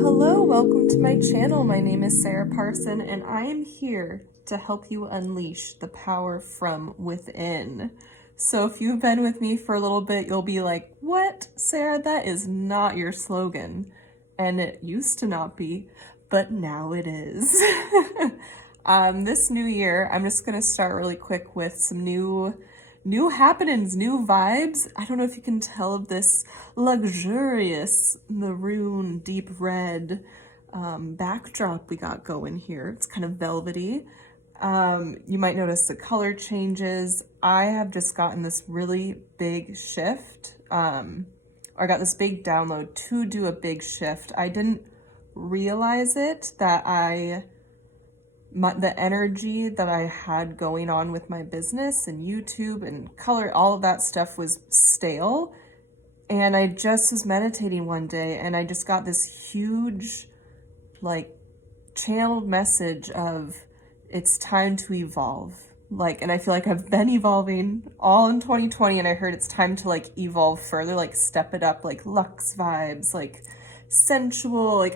Hello, welcome to my channel. My name is Sarah Parson, and I am here to help you unleash the power from within. So if you've been with me for a little bit, you'll be like, what, Sarah? That is not your slogan. And it used to not be, but now it is. This new year, I'm just gonna start really quick with some new happenings, new vibes. I don't know if you can tell of this luxurious maroon, deep red backdrop we got going here. It's kind of velvety. You might notice the color changes. I have just gotten this really big shift. I got this big download to do a big shift. I didn't realize it, that the energy that I had going on with my business and YouTube and color, all of that stuff was stale. And I just was meditating one day and I just got this huge, like, channeled message of it's time to evolve. And I feel like I've been evolving all in 2020, and I heard it's time to evolve further, step it up, luxe vibes, sensual,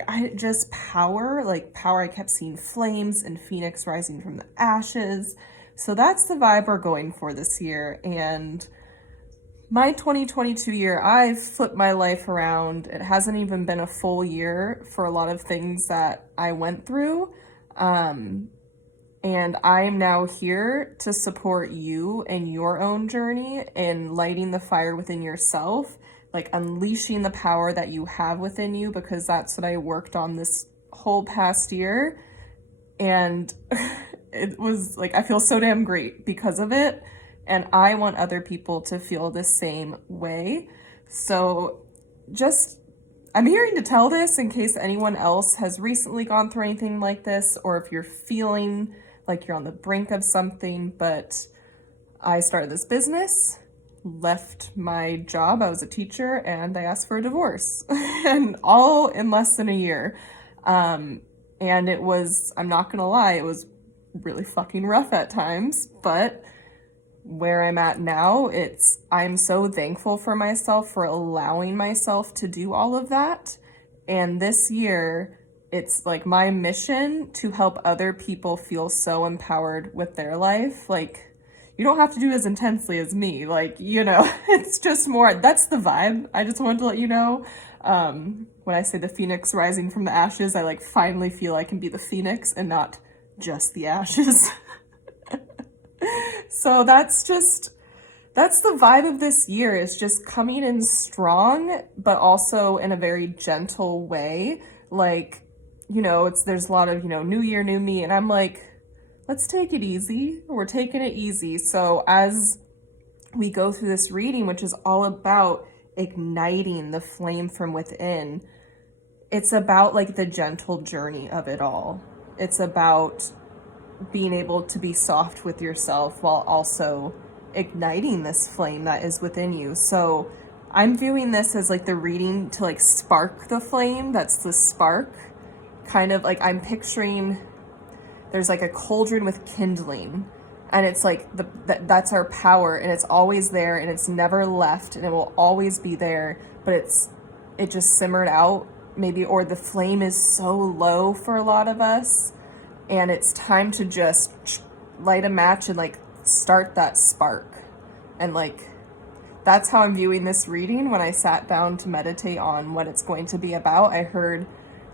power, power. I kept seeing flames and phoenix rising from the ashes. So that's the vibe we're going for this year. And my 2022 year, I've flipped my life around. It hasn't even been a full year for a lot of things that I went through. And I am now here to support you in your own journey and lighting the fire within yourself, unleashing the power that you have within you, because that's what I worked on this whole past year. And it was I feel so damn great because of it. And I want other people to feel the same way. So I'm hearing to tell this in case anyone else has recently gone through anything like this, or if you're feeling like you're on the brink of something. But I started this business, left my job. I was a teacher, and I asked for a divorce and all in less than a year. And it was, I'm not gonna lie, it was really fucking rough at times, but where I'm at now, I'm so thankful for myself for allowing myself to do all of that. And this year, it's my mission to help other people feel so empowered with their life. You don't have to do it as intensely as me. It's just more, that's the vibe. I just wanted to let you know. When I say the phoenix rising from the ashes, I finally feel I can be the phoenix and not just the ashes. So that's the vibe of this year, is just coming in strong, but also in a very gentle way. There's a lot of, new year, new me. And I'm let's take it easy. We're taking it easy. So as we go through this reading, which is all about igniting the flame from within, it's about the gentle journey of it all. It's about being able to be soft with yourself while also igniting this flame that is within you. So I'm viewing this as the reading to spark the flame. That's the spark. Kind of I'm picturing there's a cauldron with kindling, and it's that's our power, and it's always there, and it's never left, and it will always be there, but it just simmered out maybe, or the flame is so low for a lot of us, and it's time to just light a match and start that spark. And that's how I'm viewing this reading. When I sat down to meditate on what it's going to be about, I heard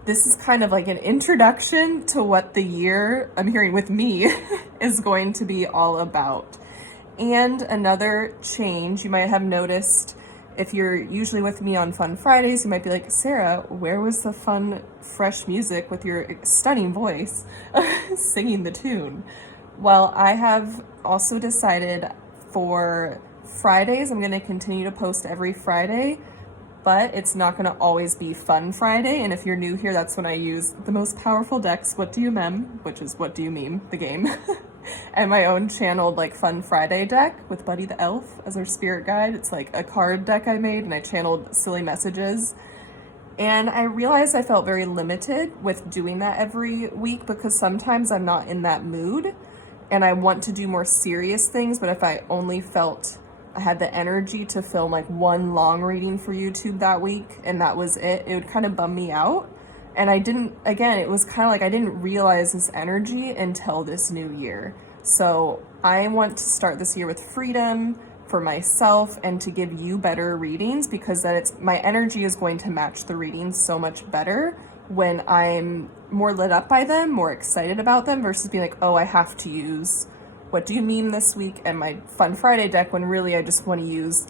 this is kind of an introduction to what the year, I'm hearing with me, is going to be all about. And another change you might have noticed, if you're usually with me on Fun Fridays, you might be like, Sarah, where was the fun, fresh music with your stunning voice singing the tune? Well, I have also decided for Fridays, I'm going to continue to post every Friday, but it's not going to always be Fun Friday. And if you're new here, that's when I use the most powerful decks, What Do You Mem, which is What Do You Meme, the game, and my own channeled Fun Friday deck with Buddy the Elf as our spirit guide. It's a card deck I made, and I channeled silly messages. And I realized I felt very limited with doing that every week, because sometimes I'm not in that mood and I want to do more serious things. But if I only felt I had the energy to film one long reading for YouTube that week and that was it, it would kind of bum me out. And I didn't, again, it was kind of like I didn't realize this energy until this new year. So I want to start this year with freedom for myself and to give you better readings, because then my energy is going to match the readings so much better when I'm more lit up by them, more excited about them, versus being like, oh, I have to use what do you mean this week and my Fun Friday deck, when really I just want to use,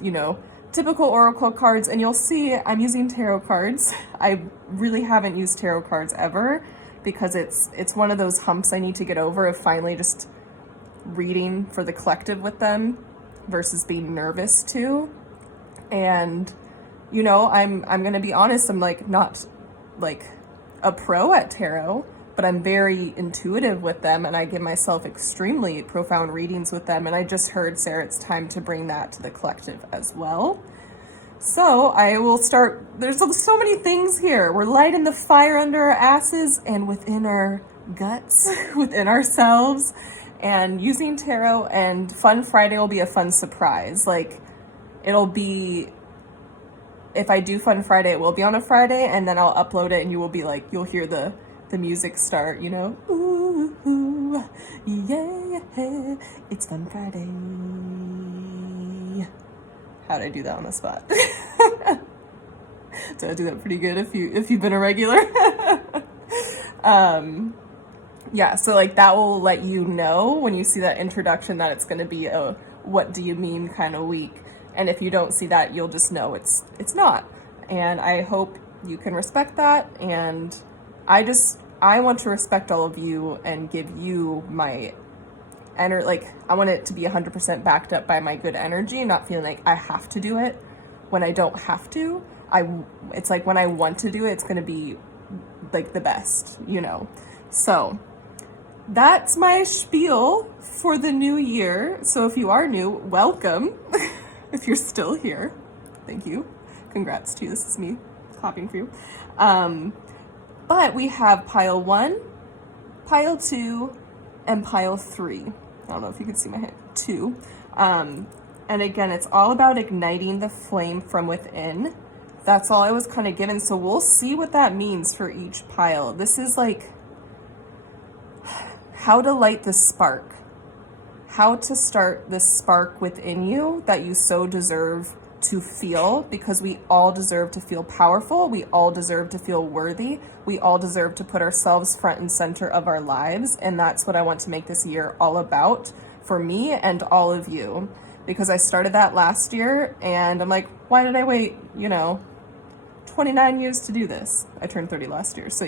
typical oracle cards. And you'll see I'm using tarot cards. I really haven't used tarot cards ever, because it's one of those humps I need to get over of finally just reading for the collective with them versus being nervous too. And I'm going to be honest, I'm like not like a pro at tarot, but I'm very intuitive with them, and I give myself extremely profound readings with them. And I just heard, Sarah, it's time to bring that to the collective as well. So I will start. There's so many things here. We're lighting the fire under our asses and within our guts, within ourselves, and using tarot. And Fun Friday will be a fun surprise. Like, it'll be, if I do Fun Friday, it will be on a Friday, and then I'll upload it, and you will be like, you'll hear the music start, ooh, ooh, yeah, it's Fun Friday. How'd I do that on the spot? Did I do that pretty good if you've been a regular? Yeah, so like that will let you know when you see that introduction that it's going to be a what do you mean kind of week. And if you don't see that, you'll just know it's not. And I hope you can respect that. And I want to respect all of you and give you my energy. Like, I want it to be 100% backed up by my good energy, not feeling like I have to do it when I don't have to. It's like when I want to do it, it's going to be like the best, So that's my spiel for the new year. So if you are new, welcome. If you're still here, thank you. Congrats to you. This is me clapping for you. But we have pile 1, pile 2, and pile 3. I don't know if you can see my hand. 2. And again, it's all about igniting the flame from within. That's all I was kind of given. So we'll see what that means for each pile. This is like how to light the spark. How to start the spark within you that you so deserve to feel, because we all deserve to feel powerful. We all deserve to feel worthy. We all deserve to put ourselves front and center of our lives. And that's what I want to make this year all about for me and all of you, because I started that last year and I'm like, why did I wait, 29 years to do this? I turned 30 last year. So,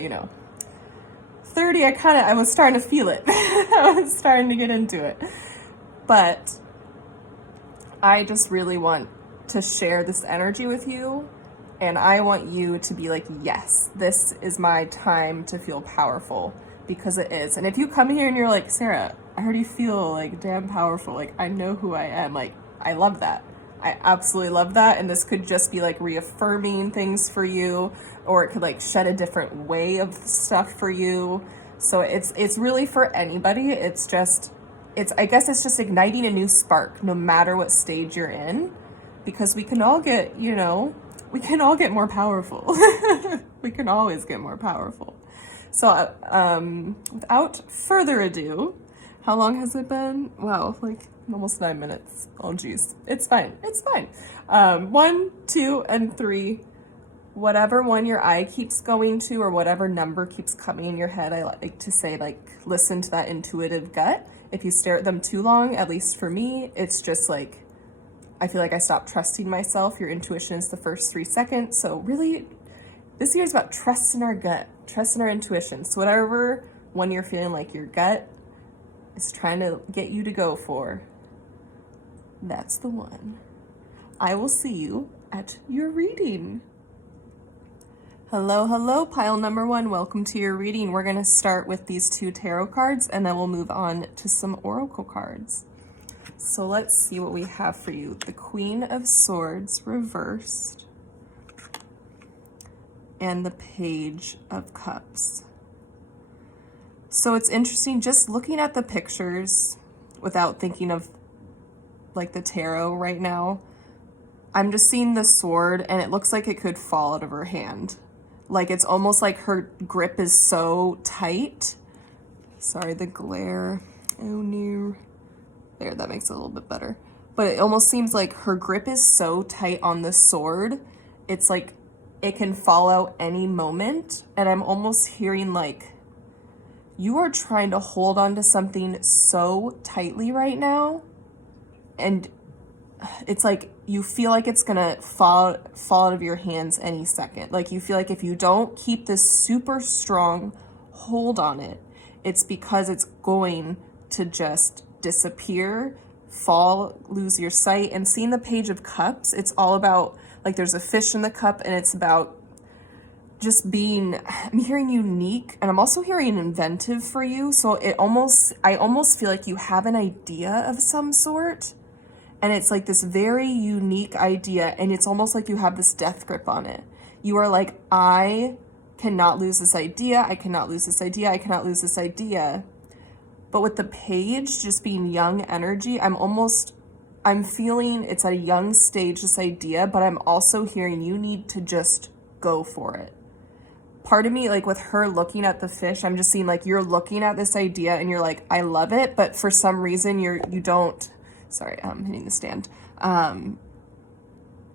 30, I was starting to feel it. I was starting to get into it. But I just really want to share this energy with you, and I want you to be like, yes, this is my time to feel powerful, because it is. And if you come here and you're like, Sarah, I already feel like damn powerful, like I know who I am, like I love that. I absolutely love that. And this could just be like reaffirming things for you, or it could like shed a different way of stuff for you. So it's really for anybody. I guess it's just igniting a new spark, no matter what stage you're in, because we can all get, we can all get more powerful. We can always get more powerful. So without further ado, how long has it been? Wow, like almost 9 minutes. Oh, geez. It's fine. It's fine. 1, 2, and 3. Whatever one your eye keeps going to, or whatever number keeps coming in your head, I like to say, like, listen to that intuitive gut. If you stare at them too long, at least for me, it's just like, I feel like I stopped trusting myself. Your intuition is the first 3 seconds. So really, this year is about trust in our gut, trust in our intuition. So whatever one you're feeling like your gut is trying to get you to go for, that's the one. I will see you at your reading. Hello, hello, pile number 1. Welcome to your reading. We're going to start with these 2 tarot cards, and then we'll move on to some oracle cards. So let's see what we have for you. The Queen of Swords reversed, and the Page of Cups. So it's interesting just looking at the pictures without thinking of like the tarot right now. I'm just seeing the sword, and it looks like it could fall out of her hand. Like it's almost like her grip is so tight. Sorry, the glare. Oh no. There, that makes it a little bit better. But it almost seems like her grip is so tight on the sword. It's like it can fall out any moment. And I'm almost hearing like you are trying to hold on to something so tightly right now. And it's like you feel like it's gonna fall out of your hands any second. Like you feel like if you don't keep this super strong hold on it, it's because it's going to just disappear, fall, lose your sight. And seeing the Page of Cups, it's all about like there's a fish in the cup, and it's about just being, I'm hearing unique, and I'm also hearing inventive for you. So I almost feel like you have an idea of some sort, and it's like this very unique idea, and it's almost like you have this death grip on it. You are like, I cannot lose this idea, I cannot lose this idea, I cannot lose this idea. But with the page just being young energy, I'm feeling it's at a young stage, this idea, but I'm also hearing you need to just go for it. Part of me, like with her looking at the fish, I'm just seeing like you're looking at this idea and you're like, I love it, but for some reason you don't, sorry, I'm hitting the stand.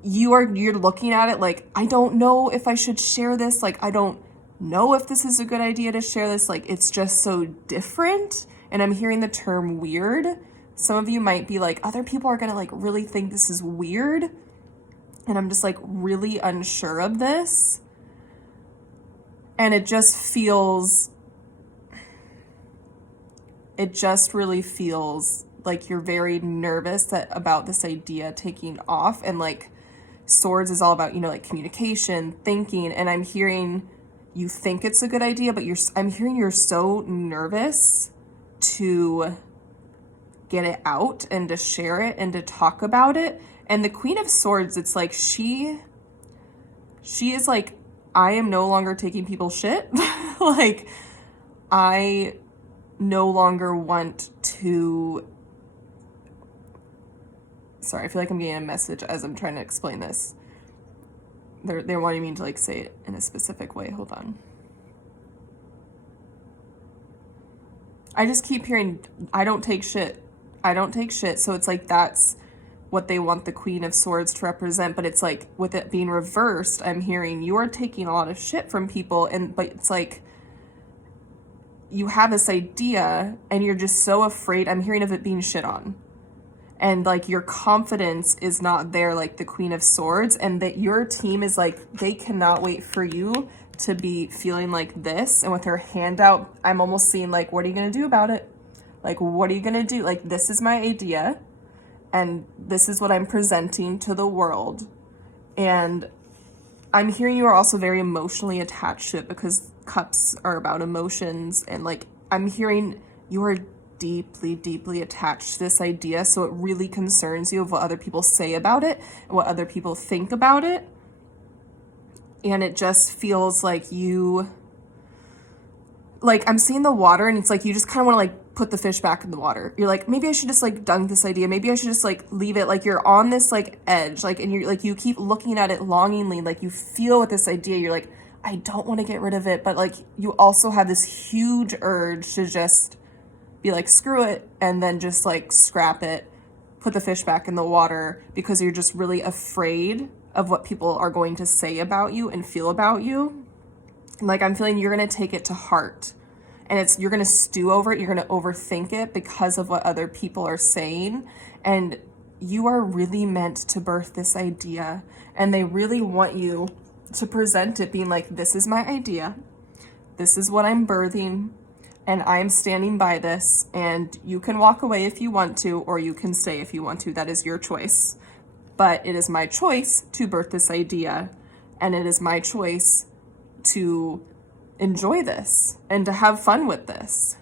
You're looking at it like, I don't know if I should share this. Like, I don't know if this is a good idea to share this. Like, it's just so different. And I'm hearing the term weird. Some of you might be like, other people are gonna like really think this is weird. And I'm just like really unsure of this. And it just really feels like you're very nervous about this idea taking off. And like swords is all about, like communication, thinking. And I'm hearing you think it's a good idea, but I'm hearing you're so nervous to get it out and to share it and to talk about it. And the Queen of Swords, it's like she is like, I am no longer taking people's shit. Like, I no longer want to... Sorry, I feel like I'm getting a message as I'm trying to explain this. They're wanting me to like say it in a specific way. Hold on. I just keep hearing, I don't take shit. I don't take shit. So it's like that's what they want the Queen of Swords to represent, but it's like with it being reversed, I'm hearing you're taking a lot of shit from people, but it's like you have this idea and you're just so afraid. I'm hearing of it being shit on, and like your confidence is not there like the Queen of Swords, and that your team is like, they cannot wait for you to be feeling like this. And with her hand out, I'm almost seeing like, what are you gonna do about it? Like, what are you gonna do? Like, this is my idea, and this is what I'm presenting to the world. And I'm hearing you are also very emotionally attached to it, because cups are about emotions. And like, I'm hearing you are deeply, deeply attached to this idea. So it really concerns you of what other people say about it and what other people think about it. And it just feels like I'm seeing the water, and it's like you just kind of want to like put the fish back in the water. You're like, maybe I should just like dunk this idea. Maybe I should just like leave it. Like you're on this like edge, like, and you're like, you keep looking at it longingly. Like you feel with this idea, you're like, I don't want to get rid of it. But like you also have this huge urge to just be like, screw it. And then just like scrap it, put the fish back in the water, because you're just really afraid of what people are going to say about you and feel about you. Like I'm feeling you're going to take it to heart, and you're going to stew over it. You're going to overthink it because of what other people are saying. And you are really meant to birth this idea, and they really want you to present it being like, this is my idea. This is what I'm birthing, and I'm standing by this, and you can walk away if you want to, or you can stay if you want to. That is your choice. But it is my choice to birth this idea, and it is my choice to enjoy this and to have fun with this.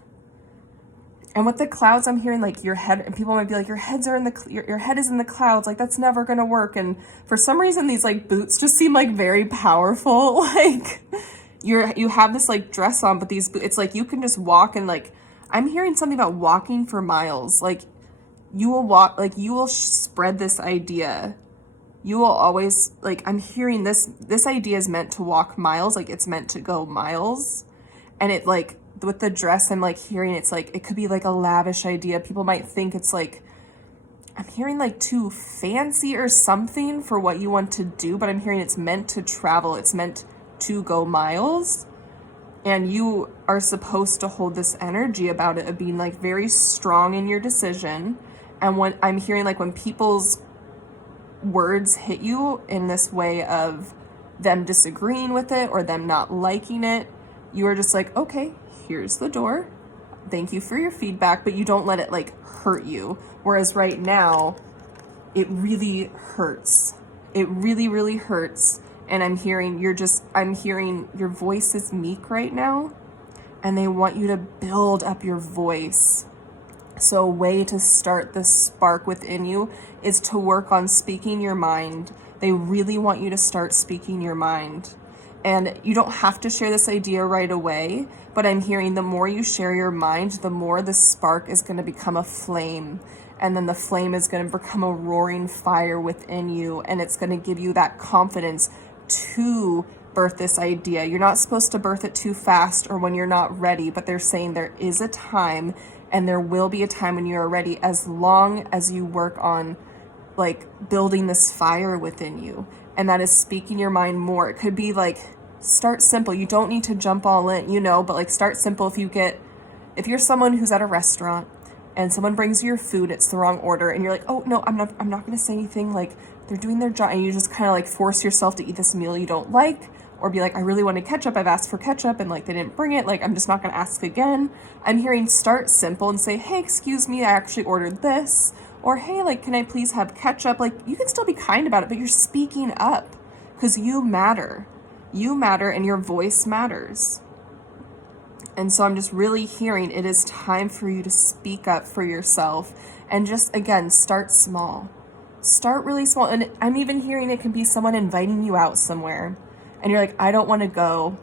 And with the clouds, I'm hearing like your head, and people might be like, your head is in the clouds. Like that's never going to work. And for some reason, these like boots just seem like very powerful. Like you have this like dress on, but these boots, it's like you can just walk, and like I'm hearing something about walking for miles. Like you will walk, like you will spread this idea You will always, like, I'm hearing this idea is meant to walk miles, like it's meant to go miles. And it, like, with the dress, I'm like hearing it's like, it could be like a lavish idea. People might think it's like, I'm hearing like too fancy or something for what you want to do, but I'm hearing it's meant to travel. It's meant to go miles. And you are supposed to hold this energy about it of being like very strong in your decision. And when I'm hearing, like, when people's words hit you in this way of them disagreeing with it or them not liking it, you are just like, okay, here's the door. Thank you for your feedback, but you don't let it like hurt you. Whereas right now, it really hurts. It really, really hurts. And I'm hearing your voice is meek right now, and they want you to build up your voice. So a way to start the spark within you is to work on speaking your mind. They really want you to start speaking your mind. And you don't have to share this idea right away, but I'm hearing the more you share your mind, the more the spark is going to become a flame. And then the flame is going to become a roaring fire within you. And it's going to give you that confidence to birth this idea. You're not supposed to birth it too fast or when you're not ready, but they're saying there is a time, and there will be a time when you are ready, as long as you work on like building this fire within you. And that is speaking your mind more. It could be like, start simple. You don't need to jump all in, but like start simple. If you're someone who's at a restaurant and someone brings you your food, it's the wrong order, and you're like, oh no, I'm not going to say anything, like they're doing their job, and you just kind of like force yourself to eat this meal you don't like, or be like, I really wanted ketchup, I've asked for ketchup, and like they didn't bring it, like I'm just not going to ask again. I'm hearing start simple and say, hey, excuse me, I actually ordered this. Or, hey, like, can I please have ketchup? Like, you can still be kind about it, but you're speaking up because you matter. You matter, and your voice matters. And so I'm just really hearing it is time for you to speak up for yourself, and just, again, start small. Start really small. And I'm even hearing it can be someone inviting you out somewhere, and you're like, I don't want to go.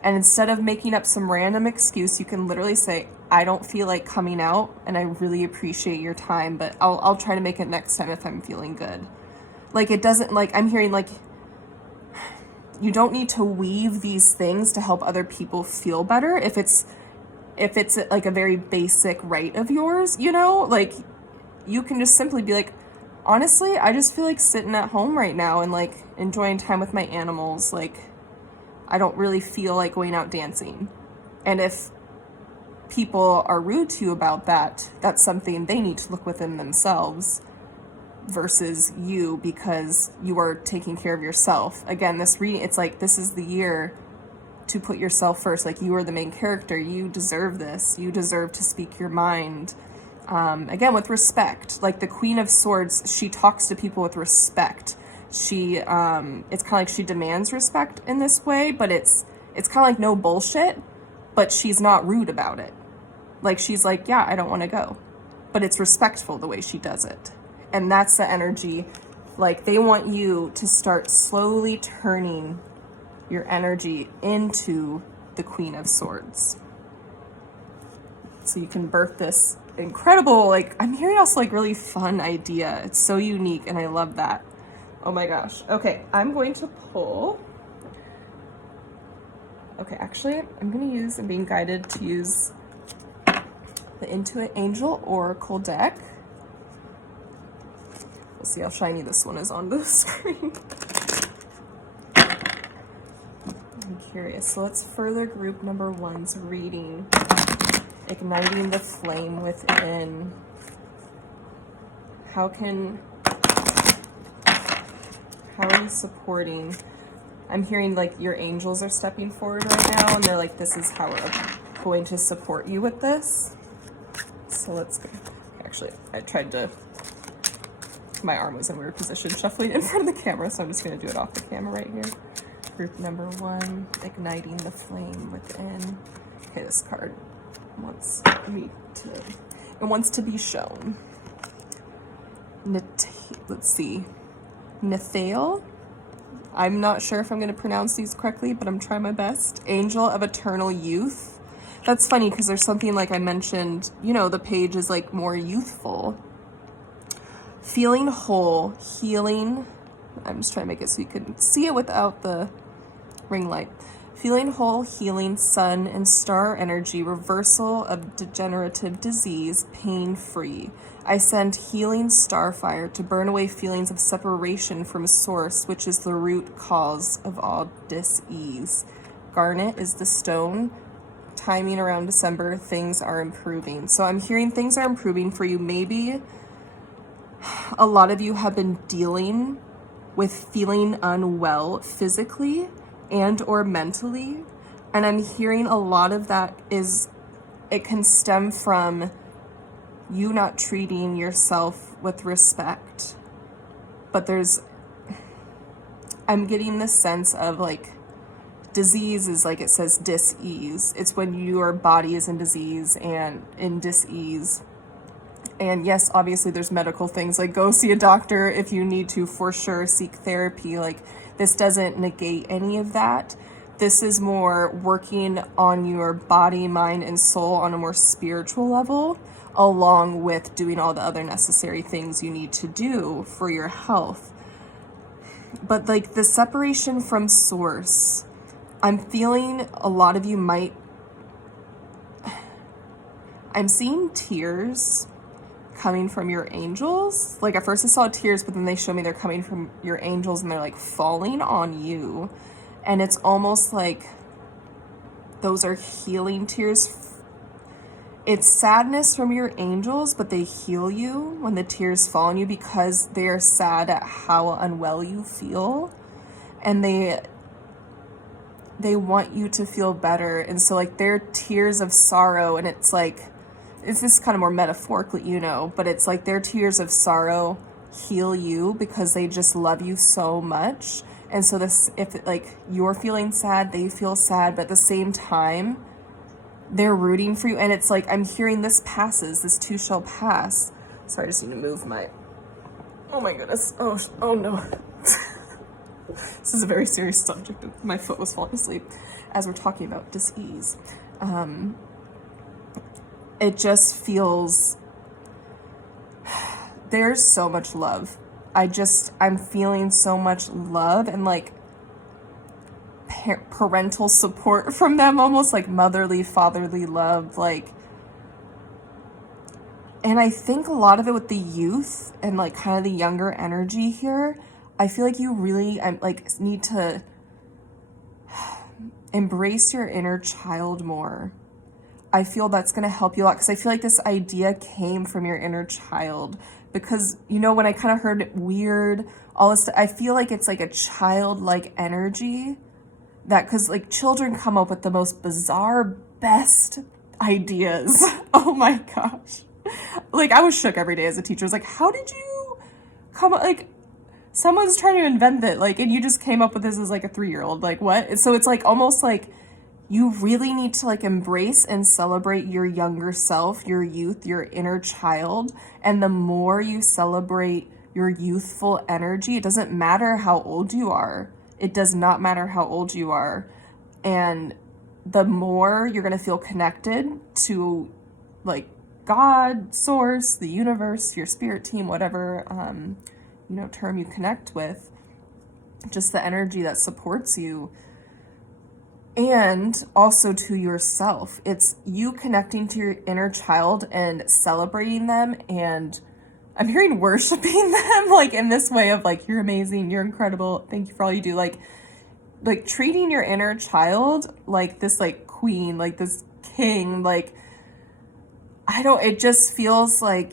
And instead of making up some random excuse, you can literally say, I don't feel like coming out, and I really appreciate your time, but I'll try to make it next time if I'm feeling good. Like, it doesn't, like, I'm hearing, like, you don't need to weave these things to help other people feel better if it's like a very basic right of yours, like, you can just simply be like, honestly, I just feel like sitting at home right now and like enjoying time with my animals. Like, I don't really feel like going out dancing. And if people are rude to you about that, that's something they need to look within themselves versus you, because you are taking care of yourself. Again, this reading, it's like, this is the year to put yourself first. Like, you are the main character. You deserve this. You deserve to speak your mind. Again, with respect. Like the Queen of Swords, she talks to people with respect. She, it's kind of like she demands respect in this way, but it's kind of like no bullshit, but she's not rude about it. Like, she's like, yeah, I don't want to go, but it's respectful the way she does it. And that's the energy. Like, they want you to start slowly turning your energy into the Queen of Swords. So you can birth this incredible, like, I'm hearing also like really fun idea. It's so unique, and I love that. Oh my gosh. Okay, I'm going to pull. Okay, actually, I'm being guided to use the Intuit Angel Oracle deck. We'll see how shiny this one is on the screen. I'm curious. So let's further group number one's reading. Igniting the flame within. How are you supporting? I'm hearing like your angels are stepping forward right now, and they're like, this is how we're going to support you with this. So let's go. Actually, my arm was in a weird position shuffling in front of the camera, so I'm just going to do it off the camera right here. Group number one, igniting the flame within. Okay, this card wants to be shown. Let's see. Nithale. I'm not sure if I'm going to pronounce these correctly, but I'm trying my best. Angel of Eternal Youth. That's funny because there's something like I mentioned, the page is like more youthful. Feeling whole, healing I'm just trying to make it so you can see it without the ring light. Feeling whole, healing, sun and star energy, reversal of degenerative disease, pain-free. I send healing star fire to burn away feelings of separation from source, which is the root cause of all dis-ease. Garnet is the stone. Timing around December, things are improving. So I'm hearing things are improving for you. Maybe a lot of you have been dealing with feeling unwell physically and or mentally, and I'm hearing a lot of that it can stem from you not treating yourself with respect. But I'm getting this sense of like disease is like it says dis-ease. It's when your body is in disease and in dis-ease. And yes, obviously there's medical things, like go see a doctor if you need to, for sure, seek therapy. Like this doesn't negate any of that. This is more working on your body, mind, and soul on a more spiritual level, along with doing all the other necessary things you need to do for your health. But like the separation from source, I'm feeling a lot of you I'm seeing tears coming from your angels. Like at first I saw tears, but then they show me they're coming from your angels and they're like falling on you. And it's almost like those are healing tears. It's sadness from your angels, but they heal you when the tears fall on you because they are sad at how unwell you feel. And they want you to feel better. And so like they're tears of sorrow, and it's this kind of more metaphorically, but it's like their tears of sorrow heal you because they just love you so much. And so if you're feeling sad, they feel sad, but at the same time, they're rooting for you. And it's like, I'm hearing this too shall pass. Sorry, I just need to move oh my goodness. Oh no. This is a very serious subject. My foot was falling asleep as we're talking about dis-ease. It just feels, there's so much love. I'm feeling so much love and like parental support from them, almost like motherly, fatherly love. And I think a lot of it with the youth and like kind of the younger energy here, I feel like you really need to embrace your inner child more. I feel that's going to help you a lot because I feel like this idea came from your inner child because, when I kind of heard it weird, all this stuff, I feel like it's like a childlike energy because like children come up with the most bizarre, best ideas. Oh my gosh. Like I was shook every day as a teacher. I was like, how did you come up, someone's trying to invent it, and you just came up with this as like a 3-year-old, what? So it's like almost like you really need to embrace and celebrate your younger self, your youth, your inner child. And the more you celebrate your youthful energy, it doesn't matter how old you are. It does not matter how old you are. And the more you're going to feel connected to God, source, the universe, your spirit team, whatever, term you connect with, just the energy that supports you. And also to yourself. It's you connecting to your inner child and celebrating them. And I'm hearing worshiping them, in this way of you're amazing, you're incredible, thank you for all you do. Like treating your inner child like this, queen, this king, it just feels like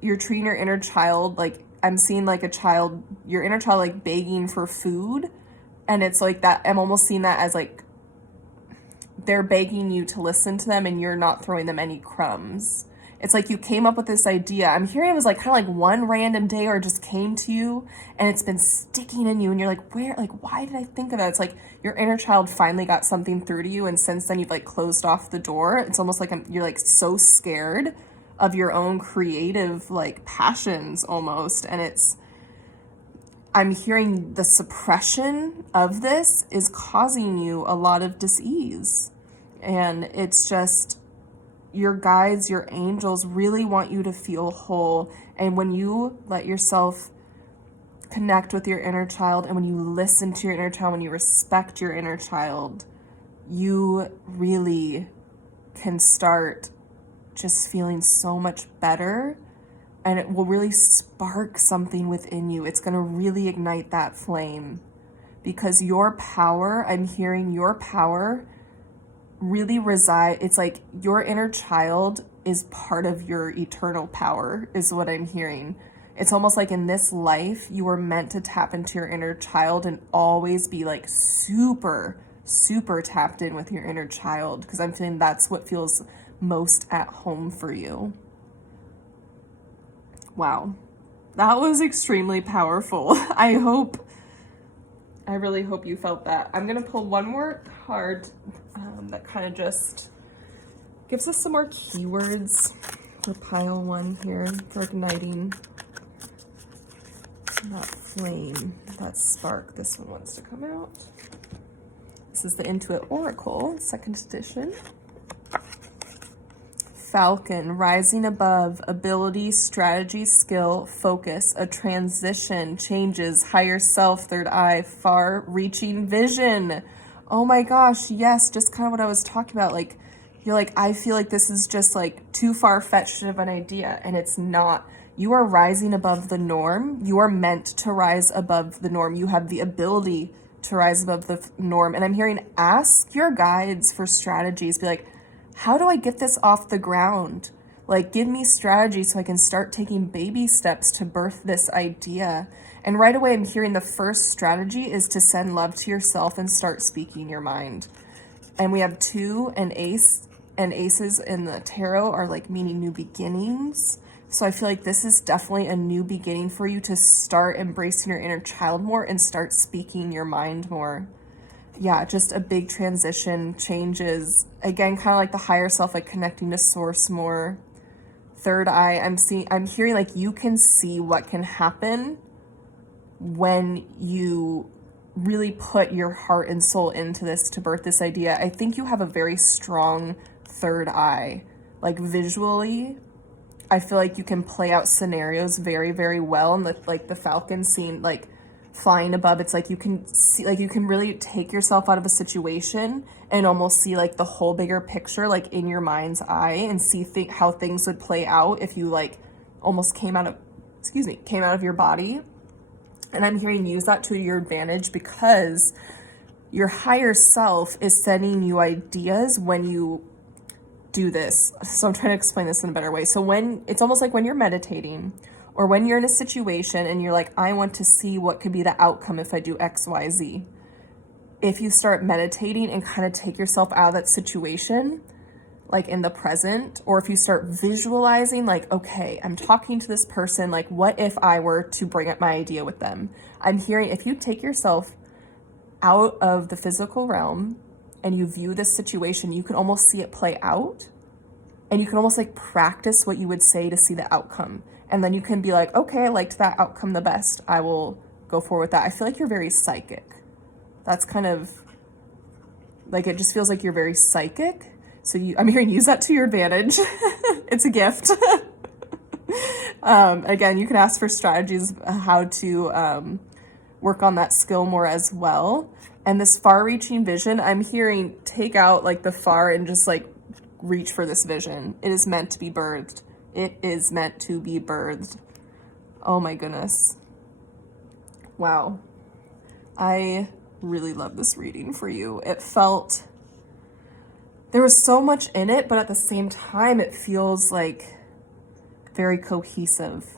you're treating your inner child I'm seeing your inner child begging for food. And it's that, I'm almost seeing that as they're begging you to listen to them and you're not throwing them any crumbs. It's you came up with this idea. I'm hearing it was kind of one random day or it just came to you and it's been sticking in you and you're why did I think of that? It's your inner child finally got something through to you, and since then you've closed off the door. It's almost you're so scared of your own creative passions almost. And I'm hearing the suppression of this is causing you a lot of dis-ease. And it's just your guides, your angels really want you to feel whole. And when you let yourself connect with your inner child and when you listen to your inner child, when you respect your inner child, you really can start just feeling so much better, and it will really spark something within you. It's going to really ignite that flame, because your power, I'm hearing your power really reside. It's like your inner child is part of your eternal power, is what I'm hearing. It's almost like in this life, you were meant to tap into your inner child and always be like super, super tapped in with your inner child, because I'm feeling that's what feels most at home for you. Wow. That was extremely powerful. I really hope you felt that. I'm going to pull one more card that kind of just gives us some more keywords for pile one here for igniting that flame, that spark. This one wants to come out. This is the Intuit Oracle, 2nd edition. Falcon, rising above, ability, strategy, skill, focus, a transition, changes, higher self, third eye, far-reaching vision. Oh my gosh, yes, just kind of what I was talking about. Like, you're like, I feel like this is just like too far-fetched of an idea, and it's not. You are rising above the norm. You are meant to rise above the norm. You have the ability to rise above the norm. And I'm hearing, ask your guides for strategies. Be like, how do I get this off the ground? Like, give me strategy so I can start taking baby steps to birth this idea. And right away, I'm hearing the first strategy is to send love to yourself and start speaking your mind. And we have 2 and ace, and aces in the tarot are like meaning new beginnings. So I feel like this is definitely a new beginning for you to start embracing your inner child more and start speaking your mind more. Yeah, just a big transition, changes. Again, kind of like the higher self, like connecting to source more. Third eye, I'm hearing like you can see what can happen when you really put your heart and soul into this to birth this idea. I think you have a very strong third eye. Like visually, I feel like you can play out scenarios very, very well. And the falcon scene, like flying above, it's like you can see, like you can really take yourself out of a situation and almost see like the whole bigger picture, like in your mind's eye, and see how things would play out if you like almost came out of your body. And I'm hearing use that to your advantage, because your higher self is sending you ideas when you do this. So I'm trying to explain this in a better way. So when it's almost like when you're meditating, or when you're in a situation and you're like, I want to see what could be the outcome if I do X, Y, Z. If you start meditating and kind of take yourself out of that situation, like in the present, or if you start visualizing, like, okay, I'm talking to this person, like, what if I were to bring up my idea with them? I'm hearing if you take yourself out of the physical realm and you view this situation, you can almost see it play out, and you can almost like practice what you would say to see the outcome. And then you can be like, okay, I liked that outcome the best. I will go forward with that. I feel like you're very psychic. That's kind of like, it just feels like you're very psychic. So I'm hearing use that to your advantage. It's a gift. Again, you can ask for strategies how to work on that skill more as well. And this far-reaching vision, I'm hearing take out like the far and just like reach for this vision. It is meant to be birthed. It is meant to be birthed. Oh my goodness. Wow. I really love this reading for you. It felt, there was so much in it, but at the same time, it feels like very cohesive.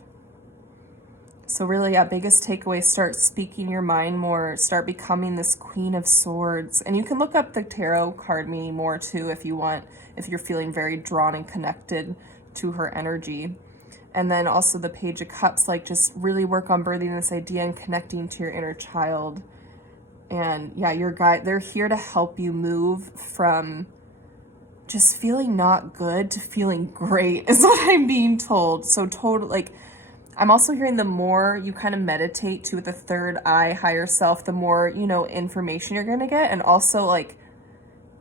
So really, yeah, biggest takeaway, start speaking your mind more, start becoming this Queen of Swords. And you can look up the tarot card meaning more too if you want, if you're feeling very drawn and connected to her energy. And then also the Page of Cups, like just really work on birthing this idea and connecting to your inner child. And yeah, your guide, they're here to help you move from just feeling not good to feeling great is what I'm being told. So totally, like, I'm also hearing the more you kind of meditate to with the third eye, higher self, the more, you know, information you're going to get. And also like,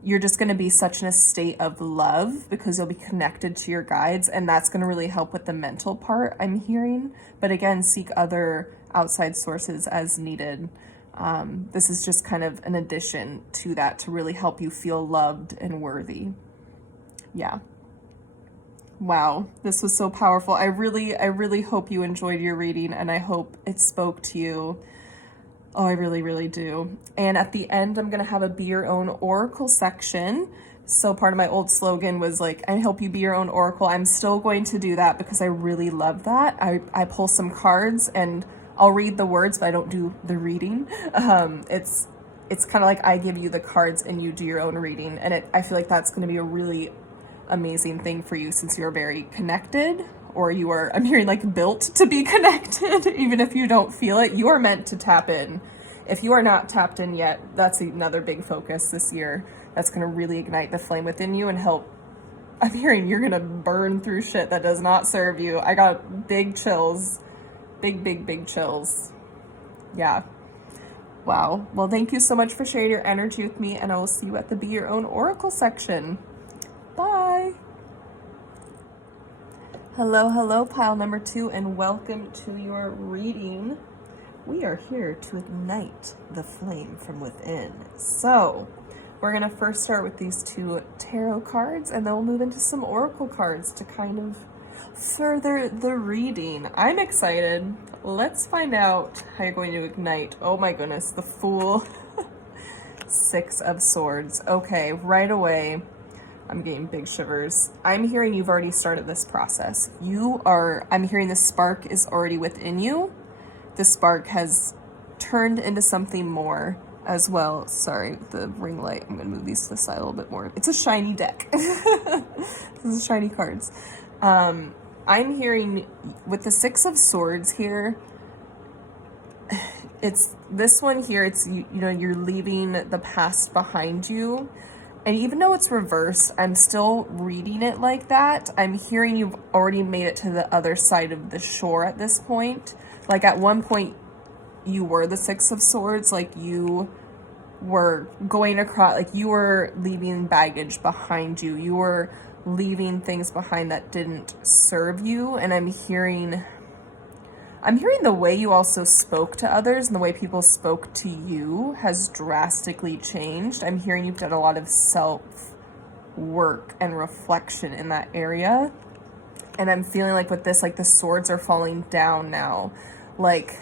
you're just going to be such in a state of love because you'll be connected to your guides, and that's going to really help with the mental part I'm hearing. But again, seek other outside sources as needed. This is just kind of an addition to that to really help you feel loved and worthy. Yeah. Wow, this was so powerful. I really hope you enjoyed your reading, and I hope it spoke to you. Oh, I really do. And at the end, I'm gonna have a Be Your Own Oracle section. So part of my old slogan was like, I help you be your own oracle. I'm still going to do that because I really love that. I pull some cards and I'll read the words, but I don't do the reading. It's kind of like I give you the cards and you do your own reading. And I feel like that's going to be a really amazing thing for you since you're very connected, or you are, I'm hearing, like built to be connected. Even if you don't feel it, you are meant to tap in. If you are not tapped in yet, that's another big focus this year. That's going to really ignite the flame within you and help. I'm hearing you're going to burn through shit that does not serve you. I got big chills. Big chills. Yeah. Wow. Well, thank you so much for sharing your energy with me, and I will see you at the Be Your Own Oracle section. Bye. Hello, pile number 2, and welcome to your reading. We are here to ignite the flame from within. So, we're going to first start with these 2 tarot cards, and then we'll move into some oracle cards to kind of further the reading. I'm excited. Let's find out how you're going to ignite. Oh my goodness, the Fool. 6 of Swords. Okay, right away, I'm getting big shivers. I'm hearing you've already started this process. I'm hearing the spark is already within you. The spark has turned into something more as well. Sorry, the ring light. I'm going to move these to the side a little bit more. It's a shiny deck. This is shiny cards. I'm hearing with the 6 of Swords here, it's this one here. It's, you're leaving the past behind you. And even though it's reversed, I'm still reading it like that. I'm hearing you've already made it to the other side of the shore at this point. Like at one point, you were the 6 of Swords, like you were going across, like you were leaving baggage behind you. You were leaving things behind that didn't serve you. And I'm hearing the way you also spoke to others and the way people spoke to you has drastically changed. I'm hearing you've done a lot of self work and reflection in that area. And I'm feeling like with this, like the swords are falling down now. Like,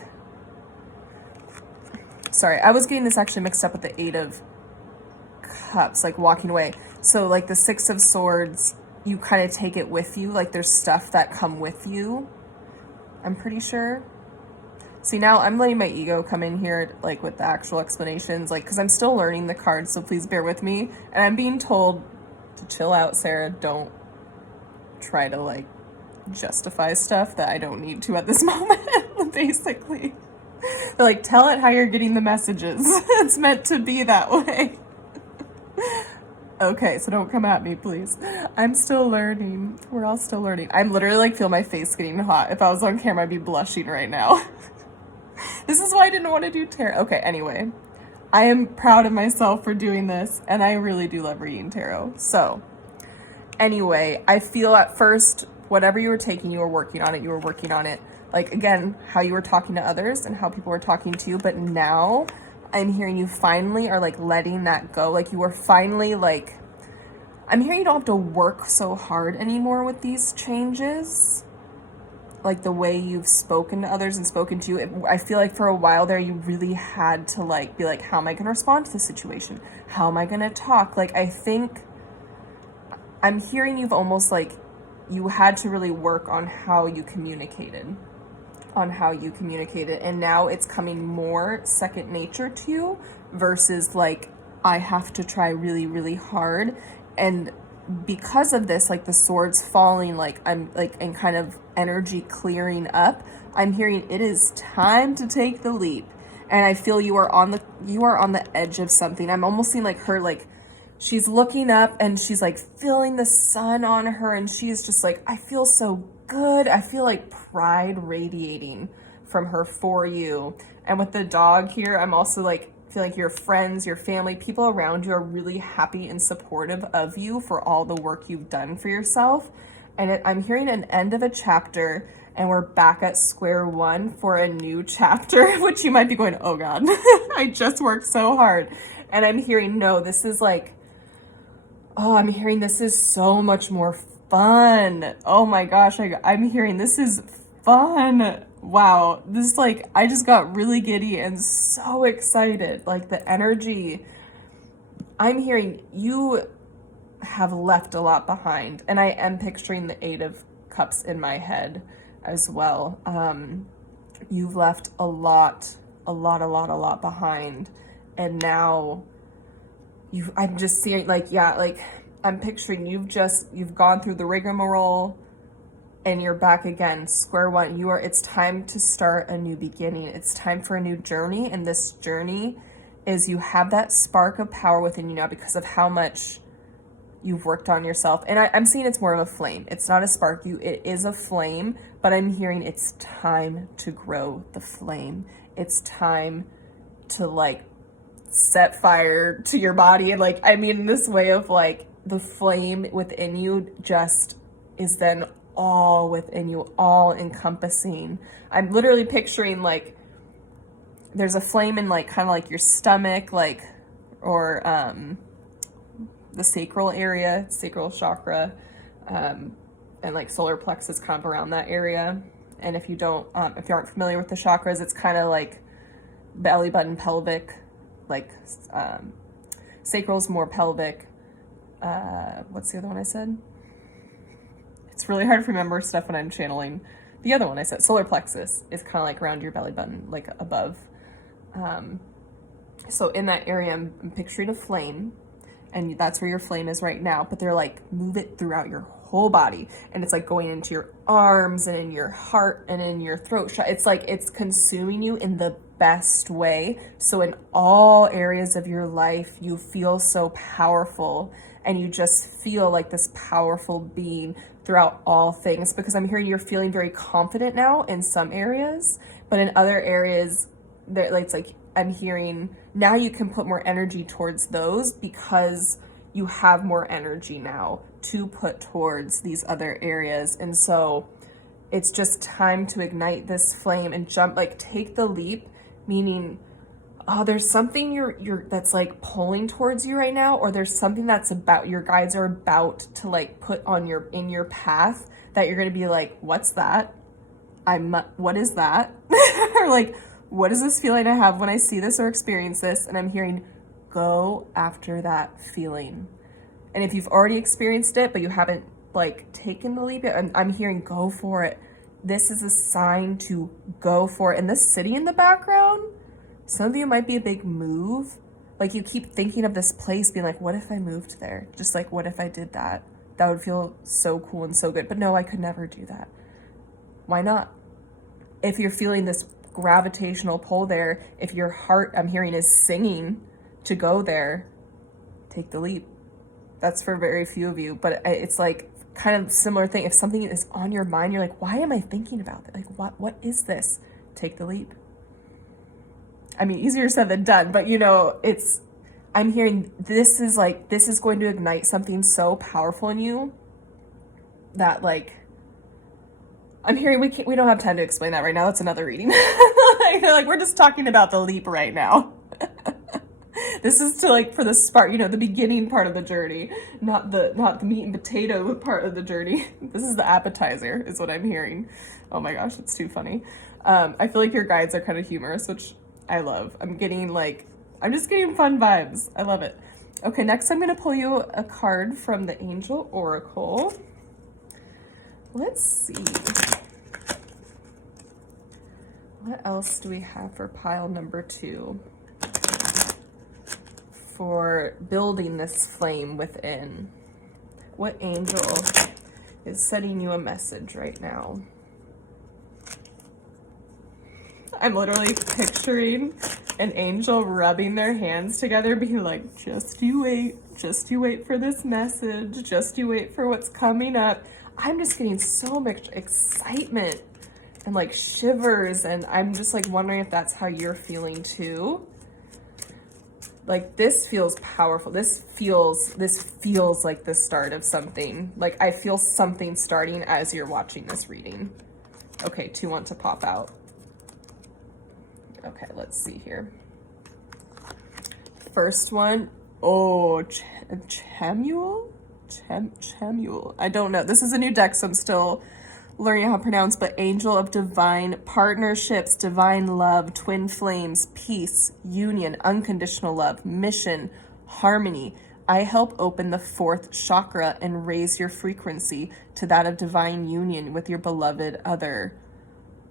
sorry, I was getting this actually mixed up with the 8 of Cups, like walking away. So like the 6 of Swords, you kind of take it with you. Like there's stuff that come with you, I'm pretty sure. See, now I'm letting my ego come in here, like with the actual explanations, like, because I'm still learning the cards, so please bear with me. And I'm being told to chill out, Sarah. Don't try to like justify stuff that I don't need to at this moment, basically. They're like, tell it how you're getting the messages. It's meant to be that way. Okay, so don't come at me, please. I'm still learning. We're all still learning. I'm literally like feel my face getting hot. If I was on camera, I'd be blushing right now. This is why I didn't want to do tarot. Okay, anyway. I am proud of myself for doing this, and I really do love reading tarot. So, anyway, I feel at first, whatever you were taking, you were working on it. Like, again, how you were talking to others and how people were talking to you. But now, I'm hearing you finally are, like, letting that go. Like, you were finally, like, I'm hearing you don't have to work so hard anymore with these changes. Like, the way you've spoken to others and spoken to you. I feel like for a while there, you really had to, like, be like, how am I going to respond to this situation? How am I going to talk? Like, I think I'm hearing you've almost, like, you had to really work on how you communicated. And now it's coming more second nature to you versus like, I have to try really, really hard. And because of this, like the swords falling, like I'm like, and kind of energy clearing up, I'm hearing it is time to take the leap. And I feel you are on the edge of something. I'm almost seeing like her, like she's looking up and she's like feeling the sun on her. And she's just like, I feel so good. I feel like pride radiating from her for you. And with the dog here, I'm also like, feel like your friends, your family, people around you are really happy and supportive of you for all the work you've done for yourself. And I'm hearing an end of a chapter and we're back at square one for a new chapter, which you might be going, oh God, I just worked so hard. And I'm hearing, no, this is like, oh, I'm hearing this is so much more fun. Oh my gosh, I'm hearing this is fun. Wow, this like, I just got really giddy and so excited. Like the energy, I'm hearing you have left a lot behind. And I am picturing the Eight of Cups in my head as well. You've left a lot behind. And now I'm just seeing like, yeah, like I'm picturing you've gone through the rigmarole and you're back again, square one. It's time to start a new beginning. It's time for a new journey. And this journey is you have that spark of power within you now because of how much you've worked on yourself. And I'm seeing it's more of a flame. It's not a spark. It is a flame, but I'm hearing it's time to grow the flame. It's time to like set fire to your body. And like, I mean, this way of like the flame within you just is then all within you, all encompassing. I'm literally picturing like there's a flame in like kind of like your stomach, like, or the sacral area, sacral chakra, and like solar plexus kind of around that area. And if you aren't familiar with the chakras, it's kind of like belly button, pelvic, like sacral's more pelvic. What's the other one I said? It's really hard to remember stuff when I'm channeling. The other one I said, solar plexus, is kind of like around your belly button, like above. So in that area, I'm picturing a flame, and that's where your flame is right now, but they're like, move it throughout your whole body. And it's like going into your arms and in your heart and in your throat. It's like, it's consuming you in the best way. So in all areas of your life, you feel so powerful and you just feel like this powerful being throughout all things, because I'm hearing you're feeling very confident now in some areas, but in other areas, it's like, I'm hearing now you can put more energy towards those because you have more energy now to put towards these other areas. And so it's just time to ignite this flame and jump, like take the leap, meaning, oh, there's something you're that's like pulling towards you right now, or there's something that's about, your guides are about to like put on in your path that you're going to be like, what's that? What is that? Or like, what is this feeling I have when I see this or experience this? And I'm hearing, go after that feeling. And if you've already experienced it, but you haven't like taken the leap yet, I'm hearing, go for it. This is a sign to go for it. And this city in the background, some of you might be a big move. Like you keep thinking of this place being like, what if I moved there? Just like, what if I did that? That would feel so cool and so good. But no, I could never do that. Why not? If you're feeling this gravitational pull there, if your heart, I'm hearing, is singing to go there, take the leap. That's for very few of you, but it's like kind of similar thing. If something is on your mind, you're like, why am I thinking about it? Like, what is this? Take the leap. I mean, easier said than done, but you know, I'm hearing this is going to ignite something so powerful in you that like, I'm hearing we don't have time to explain that right now. That's another reading. like we're just talking about the leap right now. This is to like for the spark, you know, the beginning part of the journey, not the meat and potato part of the journey. This is the appetizer, is what I'm hearing. Oh my gosh, it's too funny. I feel like your guides are kind of humorous, which I love. I'm just getting fun vibes. I love it. Okay, next I'm gonna pull you a card from the Angel Oracle. Let's see. What else do we have for pile number 2? For building this flame within. What angel is sending you a message right now? I'm literally picturing an angel rubbing their hands together, being like, just you wait for this message, just you wait for what's coming up. I'm just getting so much excitement and like shivers, and I'm just like wondering if that's how you're feeling too. Like this feels powerful. This feels like the start of something. Like I feel something starting as you're watching this reading. Okay, 2 want to pop out. Okay, let's see here. First one, oh, Chamuel? Chamuel. I don't know. This is a new deck, so I'm still learning how to pronounce, but Angel of Divine Partnerships, Divine Love, Twin Flames, Peace, Union, Unconditional Love, Mission, Harmony. I help open the 4th chakra and raise your frequency to that of divine union with your beloved other.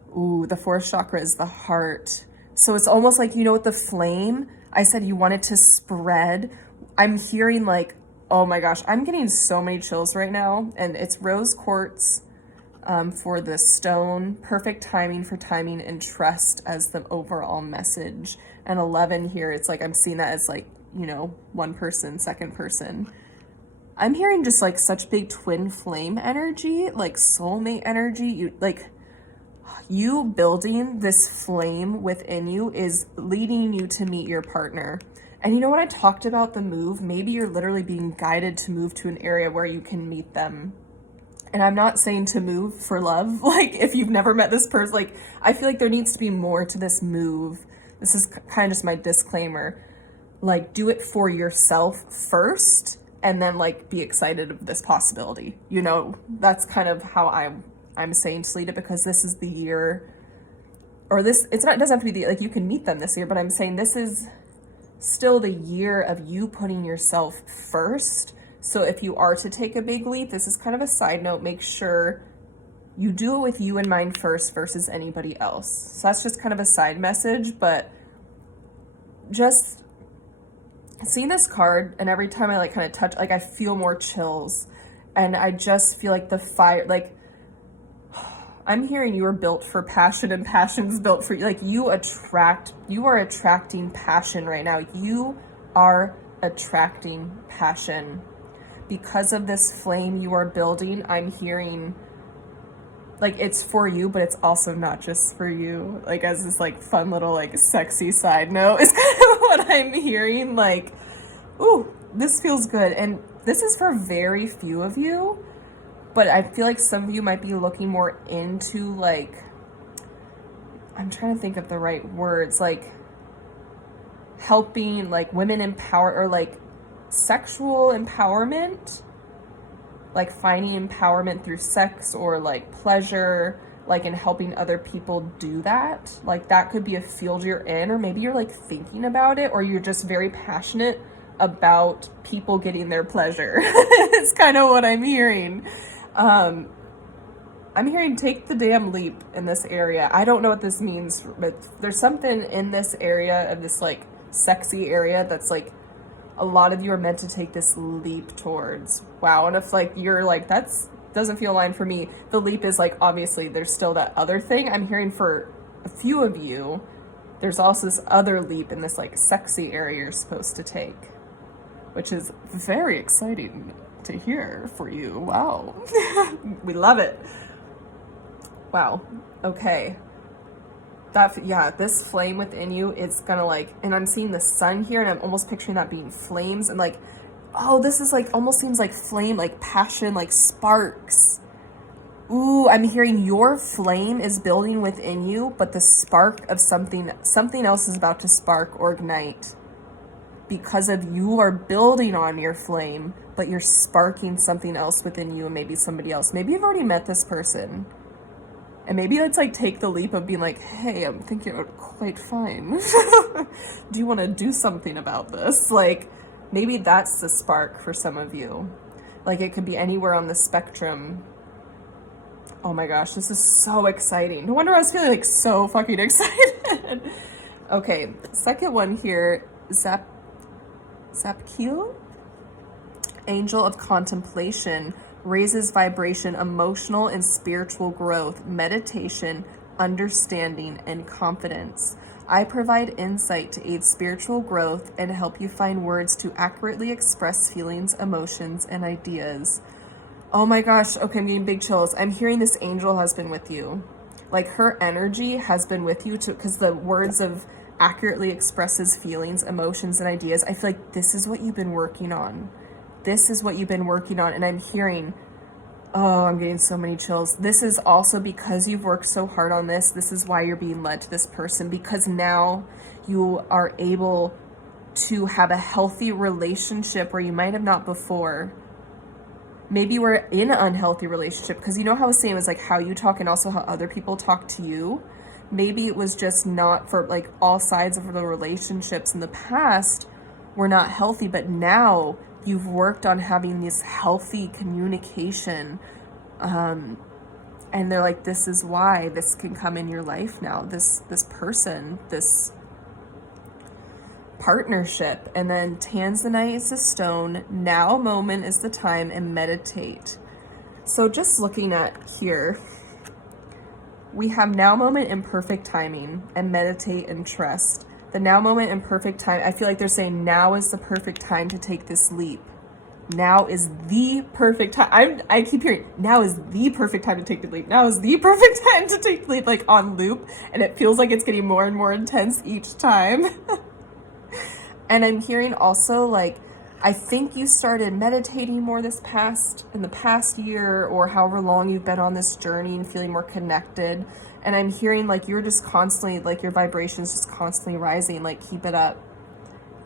Ooh, the 4th chakra is the heart. So it's almost like, you know, with the flame, I said you want it to spread. I'm hearing like, oh my gosh, I'm getting so many chills right now. And it's rose quartz for the stone. Perfect timing for timing and trust as the overall message. And 11 here, it's like I'm seeing that as like, you know, 1 person, 2nd person. I'm hearing just like such big twin flame energy, like soulmate energy. You building this flame within you is leading you to meet your partner. And you know what I talked about the move? Maybe you're literally being guided to move to an area where you can meet them. And I'm not saying to move for love. Like if you've never met this person, like I feel like there needs to be more to this move. This is kind of just my disclaimer. Like do it for yourself first and then like be excited of this possibility. You know, that's kind of how I'm saying to lead it, because this is the year, or this, it doesn't have to be like you can meet them this year, but I'm saying this is still the year of you putting yourself first. So if you are to take a big leap, this is kind of a side note, make sure you do it with you in mind first versus anybody else. So that's just kind of a side message, but just seeing this card, and every time I like kind of touch, like I feel more chills, and I just feel like the fire, like I'm hearing you are built for passion and passion's built for you. Like you are attracting passion right now. You are attracting passion. Because of this flame you are building, I'm hearing like it's for you, but it's also not just for you. Like as this like fun little like sexy side note is kind of what I'm hearing. Like, ooh, this feels good. And this is for very few of you. But I feel like some of you might be looking more into like, I'm trying to think of the right words, like helping like women empower, or like sexual empowerment, like finding empowerment through sex or like pleasure, like in helping other people do that. Like that could be a field you're in, or maybe you're like thinking about it, or you're just very passionate about people getting their pleasure. It's kind of what I'm hearing. I'm hearing take the damn leap in this area. I don't know what this means, but there's something in this area of this like sexy area that's like a lot of you are meant to take this leap towards. Wow. And if like you're like, that's doesn't feel aligned for me, the leap is like, obviously there's still that other thing. I'm hearing for a few of you, there's also this other leap in this like sexy area you're supposed to take, which is very exciting to hear for you. Wow. We love it. Wow. Okay. Yeah, this flame within you is gonna like, and I'm seeing the sun here, and I'm almost picturing that being flames, and like, oh, this is like, almost seems like flame, like passion, like sparks. Ooh, I'm hearing your flame is building within you, but the spark of something else is about to spark or ignite. Because of you are building on your flame, but you're sparking something else within you, and maybe somebody else. Maybe you've already met this person. And maybe let's like take the leap of being like, hey, I'm thinking you're quite fine. Do you want to do something about this? Like, maybe that's the spark for some of you. Like it could be anywhere on the spectrum. Oh my gosh, this is so exciting. No wonder I was feeling like so fucking excited. Okay, second one here, Zapkiel, Angel of Contemplation, raises vibration, emotional and spiritual growth, meditation, understanding, and confidence. I provide insight to aid spiritual growth and help you find words to accurately express feelings, emotions, and ideas. Oh my gosh, okay, I'm getting big chills. I'm hearing this angel has been with you. Like her energy has been with you too, because the words of accurately expresses feelings, emotions, and ideas. I feel like this is what you've been working on. This is what you've been working on. And I'm hearing Oh, I'm getting so many chills. This is also because you've worked so hard on this. This is why you're being led to this person, because now you are able to have a healthy relationship where you might have not before. Maybe you were in an unhealthy relationship, because you know how I was saying it was like how you talk and also how other people talk to you. Maybe it was just not for like all sides of the relationships in the past were not healthy, but now you've worked on having this healthy communication. And they're like, this is why this can come in your life now, this person, this partnership. And then Tanzanite is the stone. Now moment is the time, and meditate. So just looking at here, we have now moment and perfect timing, and meditate and trust. The now moment and perfect time, I feel like they're saying now is the perfect time to take this leap. Now is the perfect time. I keep hearing, now is the perfect time to take the leap. Now is the perfect time to take the leap, like on loop. And it feels like it's getting more and more intense each time. And I'm hearing also, like, I think you started meditating more in the past year, or however long you've been on this journey and feeling more connected. And I'm hearing like you're just constantly, like your vibration's just constantly rising. Like, keep it up.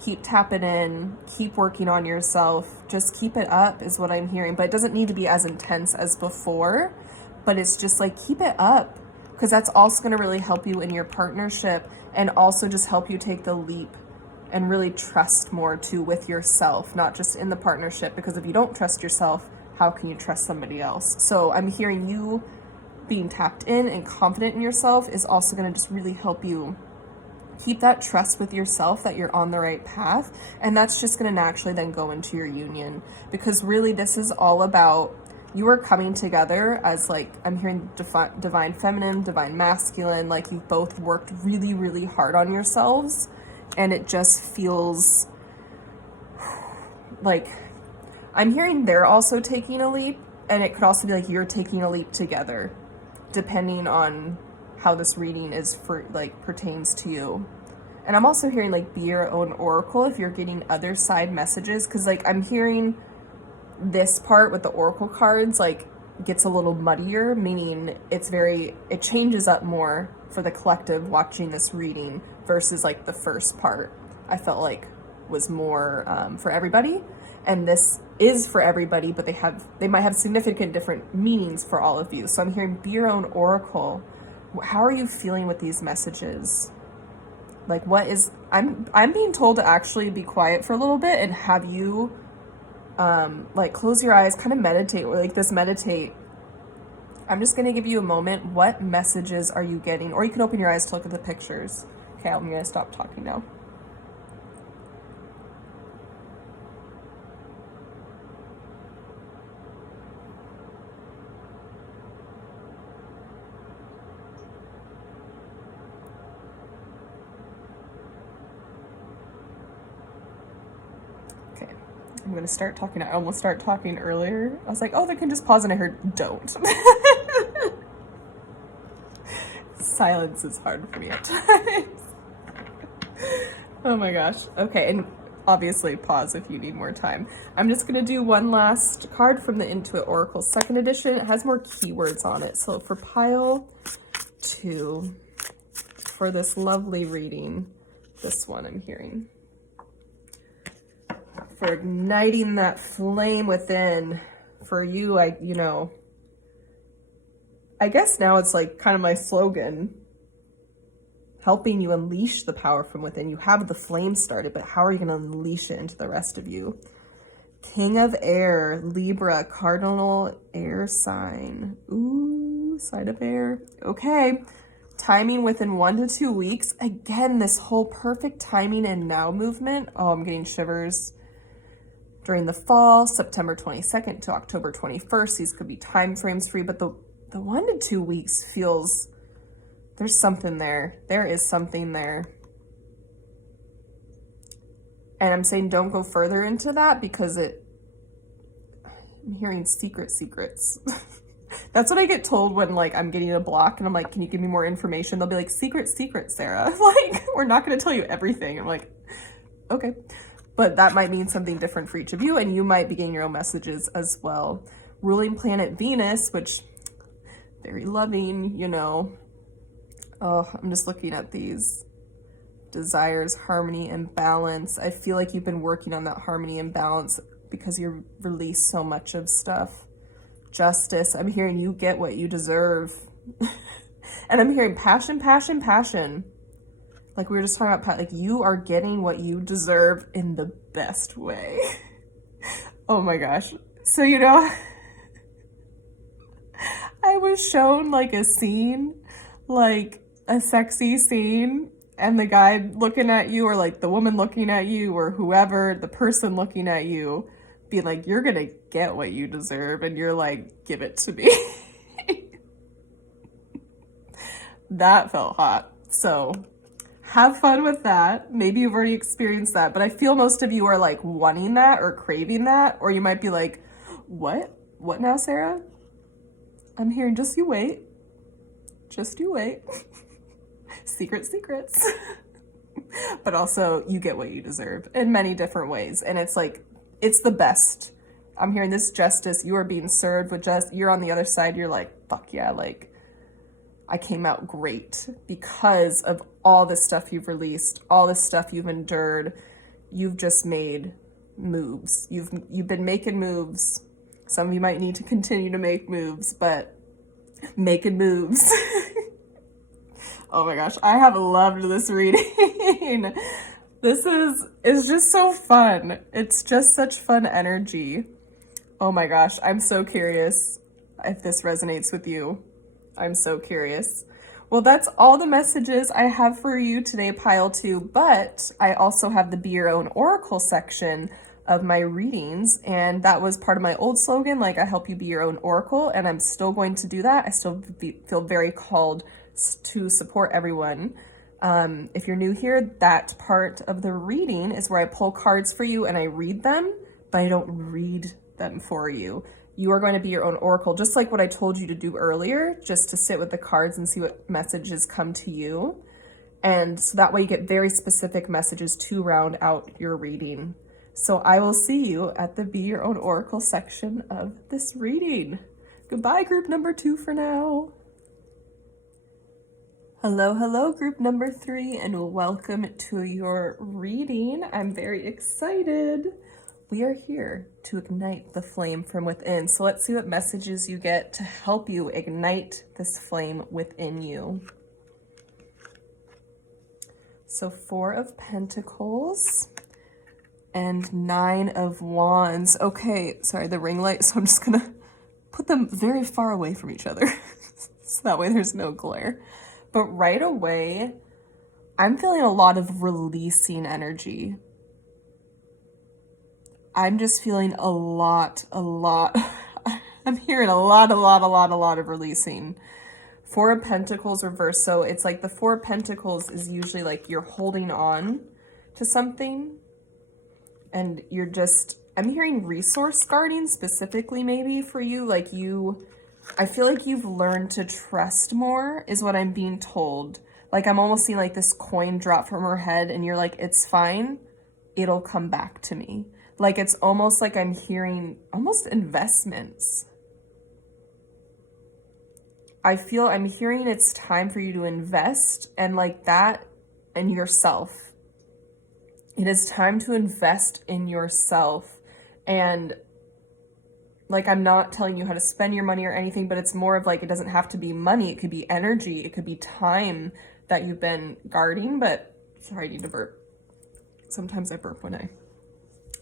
Keep tapping in. Keep working on yourself. Just keep it up is what I'm hearing. But it doesn't need to be as intense as before. But it's just like, keep it up. Because that's also going to really help you in your partnership, and also just help you take the leap and really trust more too with yourself, not just in the partnership. Because if you don't trust yourself, how can you trust somebody else? So I'm hearing you being tapped in and confident in yourself is also going to just really help you keep that trust with yourself that you're on the right path. And that's just going to naturally then go into your union, because really this is all about you are coming together as, like, I'm hearing divine feminine, divine masculine, like you've both worked really, really hard on yourselves. And it just feels like I'm hearing they're also taking a leap, and it could also be like you're taking a leap together, depending on how this reading is for, like, pertains to you. And I'm also hearing like be your own oracle if you're getting other side messages, because like I'm hearing this part with the oracle cards like gets a little muddier, meaning it changes up more for the collective watching this reading versus like the first part I felt like was more for everybody. And this is for everybody, but they might have significant different meanings for all of you. So I'm hearing be your own oracle. How are you feeling with these messages? Like, I'm being told to actually be quiet for a little bit and have you like close your eyes, kind of meditate, or like this meditate. I'm just going to give you a moment. What messages are you getting? Or you can open your eyes to look at the pictures. Okay, I'm going to stop talking now. I'm going to start talking. I almost started talking earlier. I was like, oh, they can just pause, and I heard, don't. Silence is hard for me at times. Oh my gosh. Okay, and obviously pause if you need more time. I'm just going to do one last card from the Intuit Oracle 2nd edition. It has more keywords on it. So for pile 2, for this lovely reading, this one I'm hearing. For igniting that flame within. For you, I guess now it's like kind of my slogan, helping you unleash the power from within. You have the flame started, but how are you going to unleash it into the rest of you? King of Air, Libra, cardinal air sign. Ooh, sign of air. Okay. Timing within 1 to 2 weeks. Again, this whole perfect timing and now movement. Oh, I'm getting shivers. During the fall, September 22nd to October 21st, these could be time frames for you, but the 1 to 2 weeks feels, there's something there. There is something there. And I'm saying don't go further into that because I'm hearing secrets. That's what I get told when like I'm getting a block and I'm like, can you give me more information? They'll be like, secret, Sarah. Like, we're not going to tell you everything. I'm like, okay. But that might mean something different for each of you, and you might be getting your own messages as well. ruling planet Venus, which very loving, you know. Oh, I'm just looking at these desires, harmony, and balance. I feel like you've been working on that harmony and balance because you release so much of stuff. Justice. I'm hearing you get what you deserve. And I'm hearing passion, passion, passion. Like we were just talking about, like you are getting what you deserve in the best way. Oh my gosh. So, you know, I was shown like a scene, like a sexy scene, and the guy looking at you, or like the woman looking at you, or whoever, the person looking at you, being like, you're gonna get what you deserve, and you're like, give it to me. That felt hot. So have fun with that. Maybe you've already experienced that, but I feel most of you are like wanting that or craving that, or you might be like, what? What now, Sarah? I'm hearing just you wait. Just you wait. Secrets. But also you get what you deserve in many different ways. And it's like, it's the best. I'm hearing this justice. You are being served with you're on the other side. You're like, fuck yeah. Like I came out great because of all the stuff you've released, all the stuff you've endured. You've just made moves. You've been making moves. Some of you might need to continue to make moves, but making moves. Oh my gosh, I have loved this reading. This is just so fun. It's just such fun energy. Oh my gosh, I'm so curious if this resonates with you. I'm so curious. Well, that's all the messages I have for you today, Pile 2, but I also have the Be Your Own Oracle section of my readings, and that was part of my old slogan, like I help you be your own oracle, and I'm still going to do that. I still feel very called to support everyone. If you're new here, that part of the reading is where I pull cards for you and I read them, but I don't read them for you. You are going to be your own oracle, just like what I told you to do earlier, just to sit with the cards and see what messages come to you. And so that way you get very specific messages to round out your reading. So I will see you at the Be Your Own Oracle section of this reading. Goodbye, group number 2 for now. Hello, group number 3, and welcome to your reading. I'm very excited. We are here to ignite the flame from within. So let's see what messages you get to help you ignite this flame within you. So 4 of Pentacles and 9 of Wands. Okay, sorry, the ring light. So I'm just gonna put them very far away from each other. So that way there's no glare. But right away, I'm feeling a lot of releasing energy. I'm just feeling a lot. I'm hearing a lot of releasing. 4 of Pentacles reversed. So it's like the 4 of Pentacles is usually like you're holding on to something and you're just, I'm hearing resource guarding specifically maybe for you. Like I feel like you've learned to trust more is what I'm being told. Like I'm almost seeing like this coin drop from her head and you're like, it's fine. It'll come back to me. Like it's almost like I'm hearing almost investments. I'm hearing it's time for you to invest and like that in yourself. It is time to invest in yourself. And like, I'm not telling you how to spend your money or anything, but it's more of like, it doesn't have to be money. It could be energy. It could be time that you've been guarding, but sorry, I need to burp. Sometimes I burp when I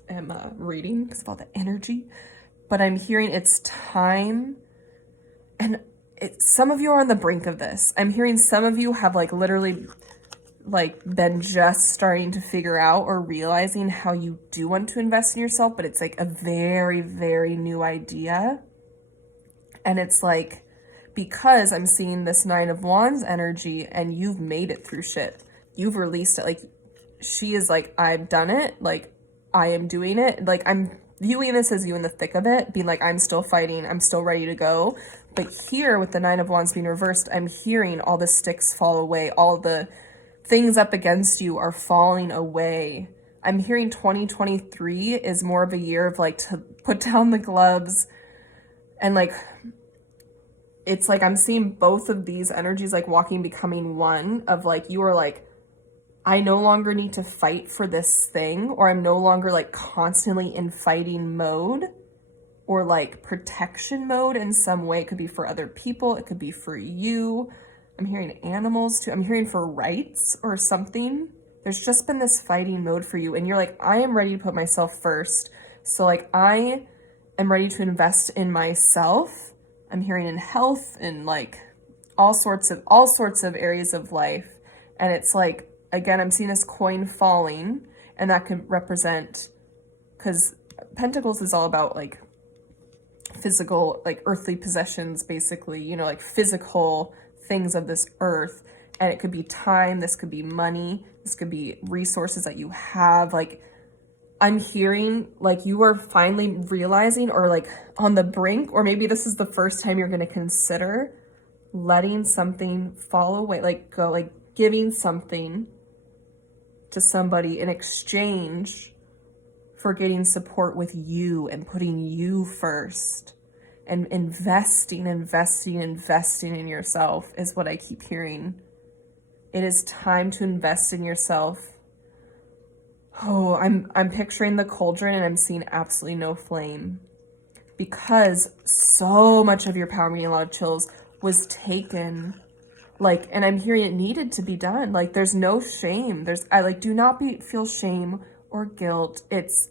am reading because of all the energy, but I'm hearing it's time. And some of you are on the brink of this. I'm hearing some of you have like literally like been just starting to figure out or realizing how you do want to invest in yourself, but it's like a very, very new idea. And it's like, because I'm seeing this 9 of Wands energy and you've made it through shit. You've released it. Like she is like, I've done it. Like I am doing it. Like I'm viewing this as you in the thick of it, being like, I'm still fighting. I'm still ready to go. But here with the 9 of Wands being reversed, I'm hearing all the sticks fall away. All the things up against you are falling away. I'm hearing 2023 is more of a year of like to put down the gloves And like, it's like I'm seeing both of these energies like walking, becoming one, of like, you are like, I no longer need to fight for this thing, or I'm no longer like constantly in fighting mode or like protection mode in some way. It could be for other people, it could be for you. I'm hearing animals too. I'm hearing for rights or something. There's just been this fighting mode for you, and you're like, I am ready to put myself first. So like, I am ready to invest in myself. I'm hearing in health and like all sorts of areas of life. And it's like, again, I'm seeing this coin falling, and that could represent, because Pentacles is all about like physical, like earthly possessions, basically, you know, like physical things of this earth. And it could be time, this could be money, this could be resources that you have. Like, I'm hearing like you are finally realizing, or like on the brink, or maybe this is the first time you're going to consider letting something fall away, like go, like giving something to somebody in exchange for getting support with you and putting you first and investing in yourself is what I keep hearing. It is time to invest in yourself. Oh, I'm picturing the cauldron, and I'm seeing absolutely no flame, because so much of your power, meaning a lot of chills, was taken. Like, and I'm hearing it needed to be done. Like, there's no shame. Do not feel shame or guilt. It's,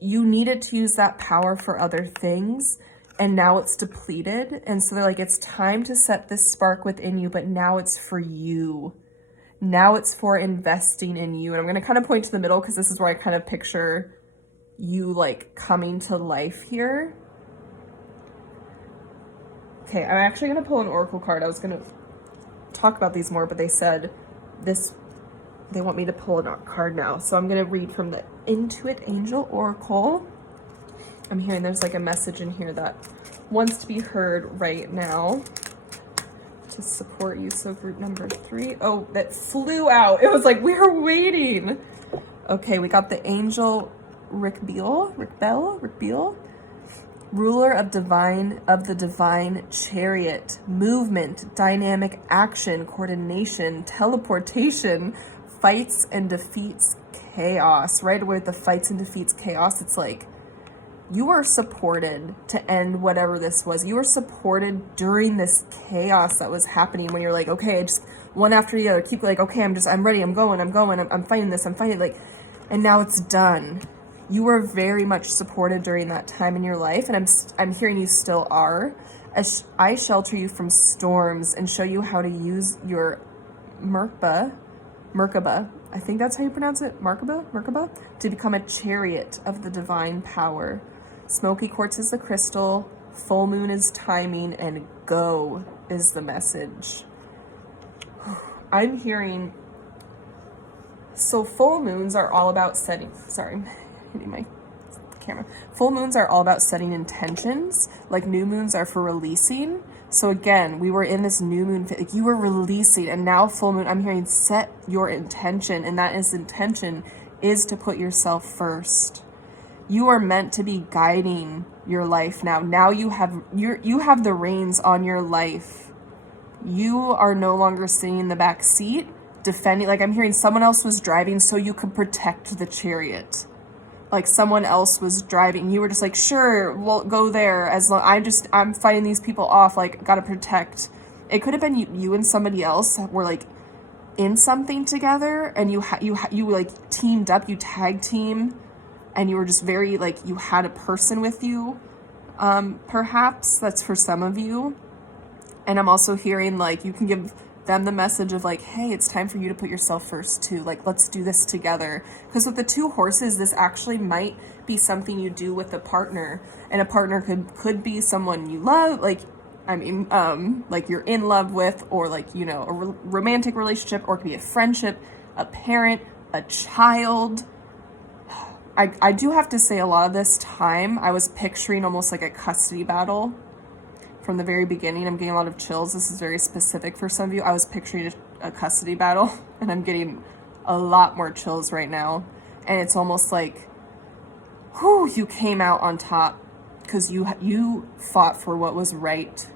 you needed to use that power for other things, and now it's depleted. And so they're like, it's time to set this spark within you, but now it's for you. Now it's for investing in you. And I'm going to kind of point to the middle, because this is where I kind of picture you like coming to life here. Okay, I'm actually going to pull an oracle card. I was going to talk about these more, but they said they want me to pull a card now. So I'm going to read from the Intuit Angel Oracle. I'm hearing there's like a message in here that wants to be heard right now to support you. So group number 3. Oh, that flew out. It was like, we were waiting. Okay, we got the Angel Rick Beal, ruler of the divine chariot, movement, dynamic action, coordination, teleportation, fights and defeats chaos. Right away with the fights and defeats chaos, it's like, you are supported to end whatever this was. You were supported during this chaos that was happening, when you're like, okay, just one after the other, keep like, okay, I'm ready, I'm fighting this, like, and now it's done. You were very much supported during that time in your life, and I'm hearing you still are. I shelter you from storms and show you how to use your Merkaba, I think that's how you pronounce it, Merkaba, to become a chariot of the divine power. Smoky quartz is the crystal, full moon is timing, and go is the message. I'm hearing, so full moons are all about setting, sorry, hitting my camera. Full moons are all about setting intentions, like new moons are for releasing. So again, we were in this new moon, like you were releasing, and now full moon, I'm hearing set your intention, and that is intention is to put yourself first. You are meant to be guiding your life now. Now you have the reins on your life. You are no longer sitting in the back seat defending, like I'm hearing someone else was driving so you could protect the chariot. Like someone else was driving, you were just like, sure, we'll go there, as long I'm fighting these people off, like gotta protect. It could have been you and somebody else were like in something together, and you like teamed up, you tag team, and you were just very like, you had a person with you. Perhaps that's for some of you. And I'm also hearing like you can give them the message of like, hey, it's time for you to put yourself first too. Like, let's do this together. Because with the 2 horses, this actually might be something you do with a partner. And a partner could be someone you love, like, I mean, like you're in love with, or like, you know, a romantic relationship, or it could be a friendship, a parent, a child. I do have to say, a lot of this time, I was picturing almost like a custody battle. From the very beginning, I'm getting a lot of chills. This is very specific for some of you. I was picturing a custody battle, and I'm getting a lot more chills right now. And it's almost like, whew, you came out on top because you fought for what was right.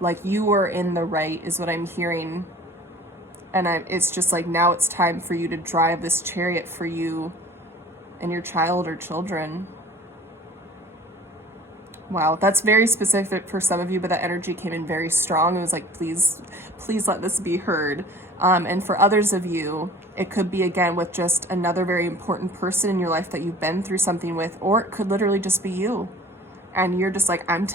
Like, you were in the right is what I'm hearing. And it's just like, now it's time for you to drive this chariot for you and your child or children. Wow, that's very specific for some of you, but that energy came in very strong. It was like, please let this be heard. And for others of you, it could be, again, with just another very important person in your life that you've been through something with, or it could literally just be you. And you're just like, I'm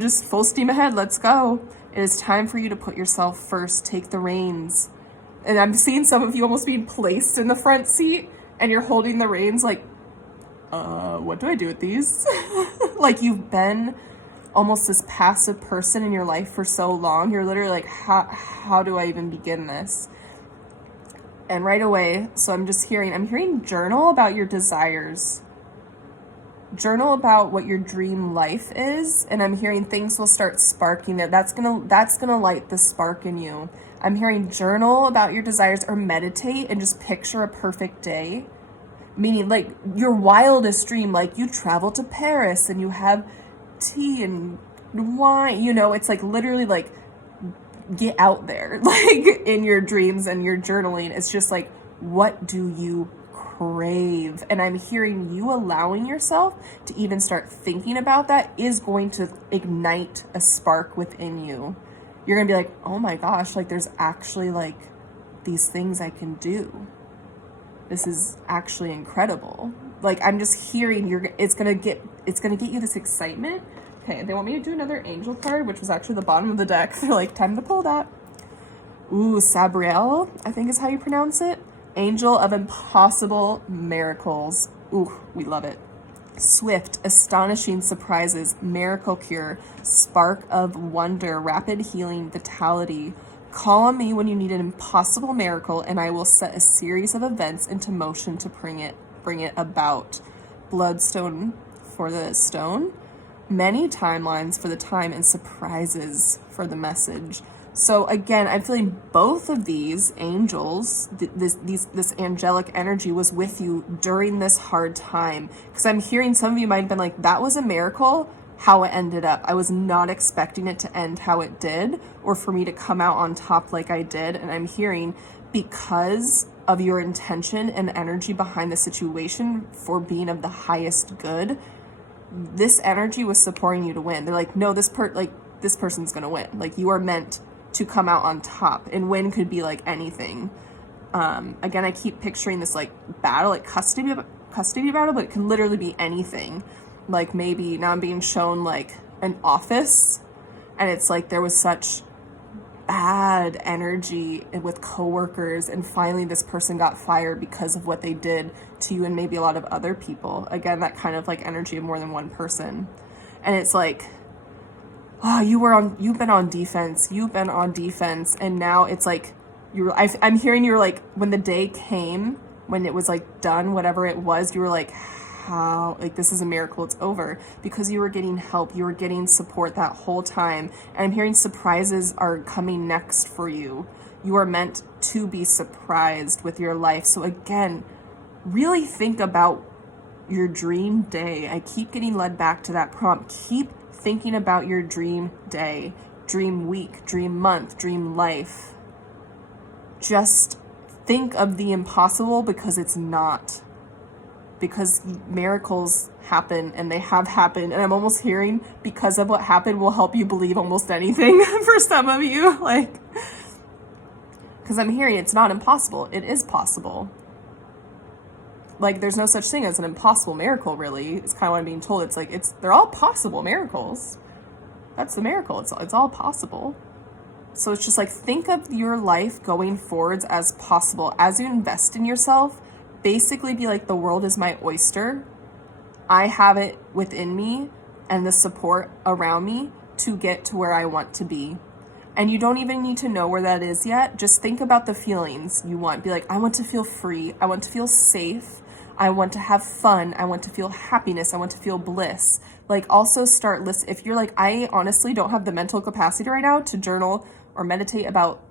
just full steam ahead, let's go. It is time for you to put yourself first, take the reins. And I'm seeing some of you almost being placed in the front seat, and you're holding the reins like, what do I do with these? Like, you've been almost this passive person in your life for so long. You're literally like, how do I even begin this? And right away, so I'm hearing journal about your desires. Journal about what your dream life is, and I'm hearing things will start sparking it. That's gonna light the spark in you. I'm hearing journal about your desires, or meditate and just picture a perfect day. Meaning, like, your wildest dream, like you travel to Paris and you have tea and wine, you know, it's like literally like, get out there, like, in your dreams and your journaling. It's just like, what do you crave? And I'm hearing you allowing yourself to even start thinking about that is going to ignite a spark within you. You're gonna be like, oh my gosh, like, there's actually like these things I can do. This is actually incredible. Like, I'm just hearing it's gonna get you this excitement. Okay, they want me to do another angel card, which was actually the bottom of the deck. They're like, time to pull that. Ooh, Sabriel, I think is how you pronounce it. Angel of impossible miracles. Ooh, we love it. Swift, astonishing surprises, miracle cure, spark of wonder, rapid healing, vitality. Call on me when you need an impossible miracle, and I will set a series of events into motion to bring it about. Bloodstone for the stone, many timelines for the time, and surprises for the message. So again, I'm feeling both of these angels, this angelic energy was with you during this hard time. Because I'm hearing some of you might have been like, that was a miracle, how it ended up. I was not expecting it to end how it did, or for me to come out on top like I did. And I'm hearing, because of your intention and energy behind the situation for being of the highest good, this energy was supporting you to win. They're like, no, this person's gonna win. Like, you are meant to come out on top, and win could be like anything. Again, I keep picturing this like battle, like custody battle, but it can literally be anything. Like, maybe now I'm being shown like an office, and it's like there was such bad energy with coworkers, and finally this person got fired because of what they did to you and maybe a lot of other people. Again, that kind of like energy of more than one person. And it's like, oh, you've been on defense, and now it's like I'm hearing you're like, when the day came, when it was like done, whatever it was, you were like, how, like, this is a miracle, it's over, because you were getting help, you were getting support that whole time. And I'm hearing surprises are coming next for you. You are meant to be surprised with your life. So again, really think about your dream day. I keep getting led back to that prompt. Keep thinking about your dream day, dream week, dream month, dream life. Just think of the impossible, because it's not. Because miracles happen, and they have happened. And I'm almost hearing, because of what happened, will help you believe almost anything for some of you. Like, because I'm hearing it's not impossible. It is possible. Like, there's no such thing as an impossible miracle, really. It's kind of what I'm being told. It's like, they're all possible miracles. That's the miracle. It's all possible. So it's just like, think of your life going forwards as possible. As you invest in yourself, basically be like, the world is my oyster. I have it within me and the support around me to get to where I want to be. And you don't even need to know where that is yet. Just think about the feelings you want. Be like, I want to feel free. I want to feel safe. I want to have fun. I want to feel happiness. I want to feel bliss. Like, also start list. If you're like, I honestly don't have the mental capacity right now to journal or meditate about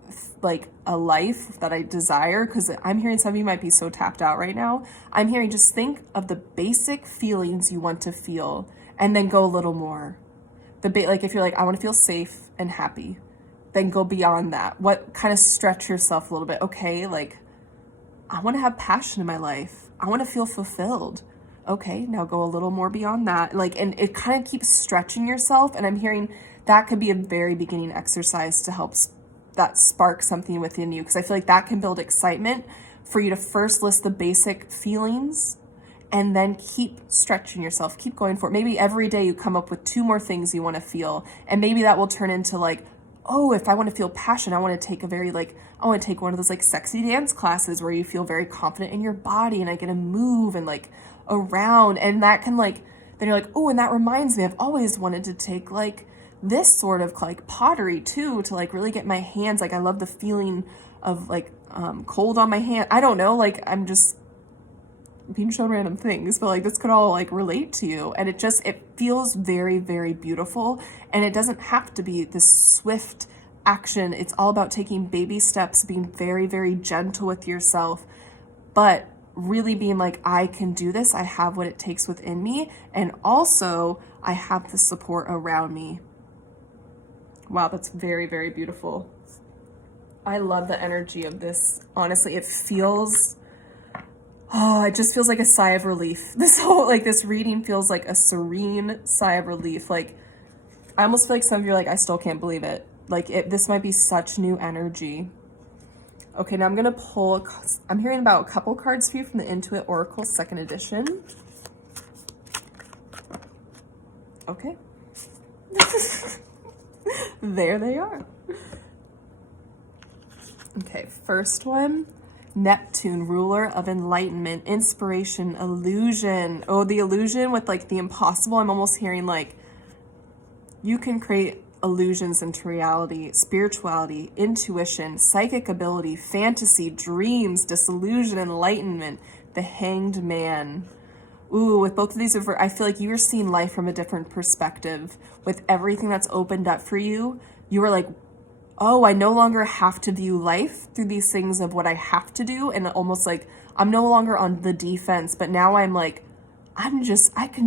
like a life that I desire, because I'm hearing some of you might be so tapped out right now. I'm hearing, just think of the basic feelings you want to feel, and then go a little more. Like if you're like, I want to feel safe and happy, then go beyond that. What kind of stretch yourself a little bit? Okay, like I want to have passion in my life. I want to feel fulfilled. Okay, now go a little more beyond that. Like, and it kind of keeps stretching yourself. And I'm hearing that could be a very beginning exercise to help that spark something within you. Because I feel like that can build excitement for you to first list the basic feelings and then keep stretching yourself, keep going for it. Maybe every day you come up with 2 more things you want to feel. And maybe that will turn into like, oh, if I want to feel passion, I want to take I want to take one of those like sexy dance classes where you feel very confident in your body and I get to move and like around. And that can like, then you're like, oh, and that reminds me, I've always wanted to take like this sort of like pottery too, to like really get my hands. Like I love the feeling of like cold on my hand. I don't know, like I'm just being shown random things, but like this could all like relate to you. And it feels very, very beautiful. And it doesn't have to be this swift action. It's all about taking baby steps, being very, very gentle with yourself, but really being like, I can do this. I have what it takes within me. And also I have the support around me. Wow, that's very, very beautiful. I love the energy of this. Honestly, it just feels like a sigh of relief. This reading feels like a serene sigh of relief. Like, I almost feel like some of you are like, I still can't believe it. Like, this might be such new energy. Okay, now I'm going to pull, I'm hearing about a couple cards for you from the Intuit Oracle 2nd edition. Okay. There they are. Okay, first one. Neptune, ruler of enlightenment, inspiration, illusion. Oh, the illusion with like the impossible. I'm almost hearing like you can create illusions into reality, spirituality, intuition, psychic ability, fantasy, dreams, disillusion, enlightenment, the hanged man. Ooh, with both of these, I feel like you are seeing life from a different perspective. With everything that's opened up for you, you are like, oh, I no longer have to view life through these things of what I have to do. And almost like I'm no longer on the defense, but now I'm like, I can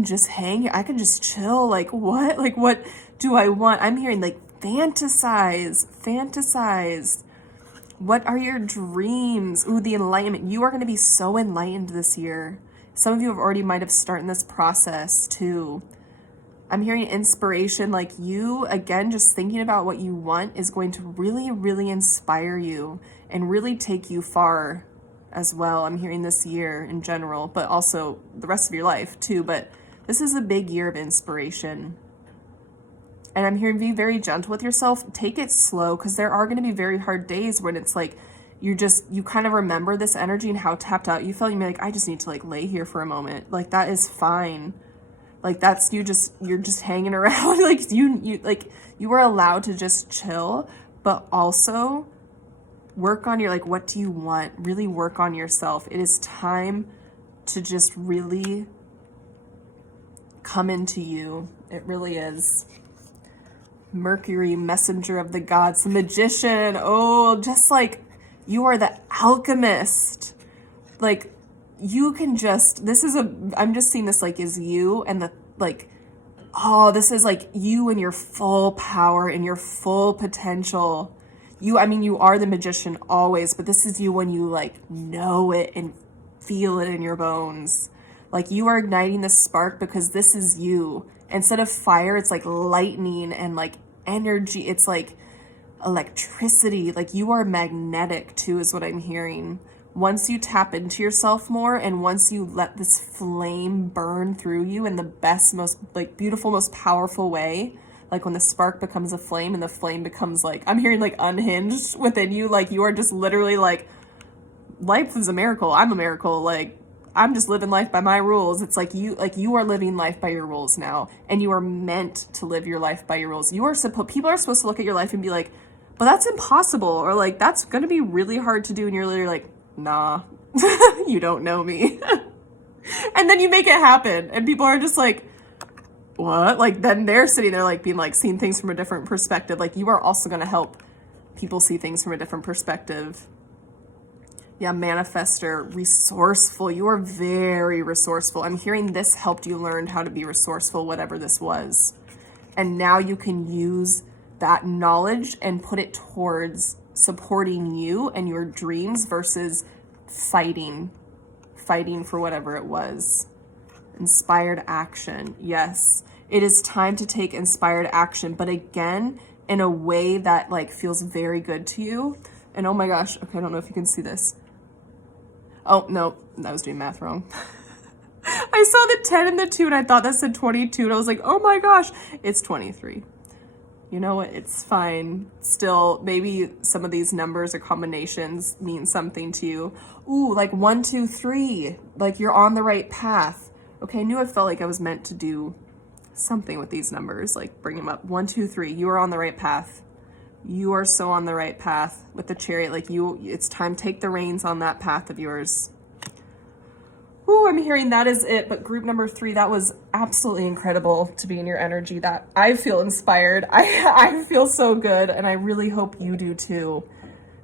just hang, I can just chill. Like what do I want? I'm hearing like fantasize. What are your dreams? Ooh, the enlightenment. You are going to be so enlightened this year. Some of you have already might have started this process too. I'm hearing inspiration, like you, again, just thinking about what you want is going to really, really inspire you and really take you far as well. I'm hearing this year in general, but also the rest of your life too. But this is a big year of inspiration. And I'm hearing be very gentle with yourself. Take it slow, because there are going to be very hard days when it's like, you kind of remember this energy and how tapped out you felt. You're like, I just need to like lay here for a moment. Like that is fine. Like that's you're just hanging around. Like you are allowed to just chill, but also work on your, like, what do you want? Really work on yourself. It is time to just really come into you. It really is. Mercury, messenger of the gods, the magician. Oh, just like you are the alchemist. Like you can just, I'm just seeing this like is you and the like, oh, this is like you and your full power and your full potential. You are the magician always, but this is you when you like know it and feel it in your bones. Like you are igniting the spark because this is you. Instead of fire, it's like lightning and like energy. It's like electricity. Like you are magnetic too, is what I'm hearing. Once you tap into yourself more and once you let this flame burn through you in the best, most like beautiful, most powerful way, like when the spark becomes a flame and the flame becomes like, I'm hearing like unhinged within you. Like you are just literally like, life is a miracle. I'm a miracle. Like I'm just living life by my rules. It's like you are living life by your rules now, and you are meant to live your life by your rules. People are supposed to look at your life and be like, but that's impossible, or like that's going to be really hard to do, and you're literally like, nah, you don't know me. And then you make it happen, and people are just like, what? Like then they're sitting there like being like seeing things from a different perspective. Like you are also going to help people see things from a different perspective. Yeah, manifester, resourceful. You are very resourceful. I'm hearing this helped you learn how to be resourceful, whatever this was. And now you can use that knowledge and put it towards supporting you and your dreams versus fighting for whatever it was. Inspired action. Yes, it is time to take inspired action, but again, in a way that like feels very good to you. And oh my gosh, okay, I don't know if you can see this. Oh, no, I was doing math wrong. I saw the 10 and the 2 and I thought that said 22 and I was like, oh my gosh, it's 23. You know what, it's fine. Still, maybe some of these numbers or combinations mean something to you. Ooh, like 1, 2, 3, like you're on the right path. Okay, I knew I felt like I was meant to do something with these numbers, like bring them up. 1, 2, 3, you are on the right path. You are so on the right path with the Chariot. Like it's time, take the reins on that path of yours. Ooh, I'm hearing that is it. But group number 3, that was absolutely incredible to be in your energy. That I feel inspired. I feel so good. And I really hope you do too.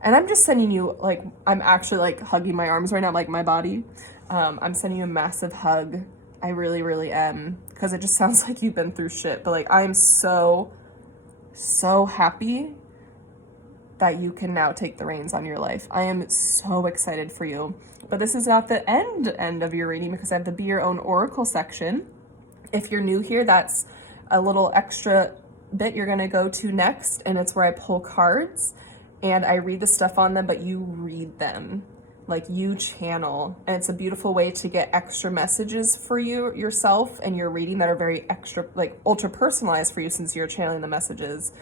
And I'm just sending you, like, I'm actually like hugging my arms right now, like my body. I'm sending you a massive hug. I really, really am. Because it just sounds like you've been through shit. But like, I'm so happy that you can now take the reins on your life. I am so excited for you. But this is not the end of your reading because I have the Be Your Own Oracle section. If you're new here, that's a little extra bit you're gonna go to next, and it's where I pull cards and I read the stuff on them, but you read them. Like you channel, and it's a beautiful way to get extra messages for you yourself and your reading that are very extra, like ultra personalized for you since you're channeling the messages.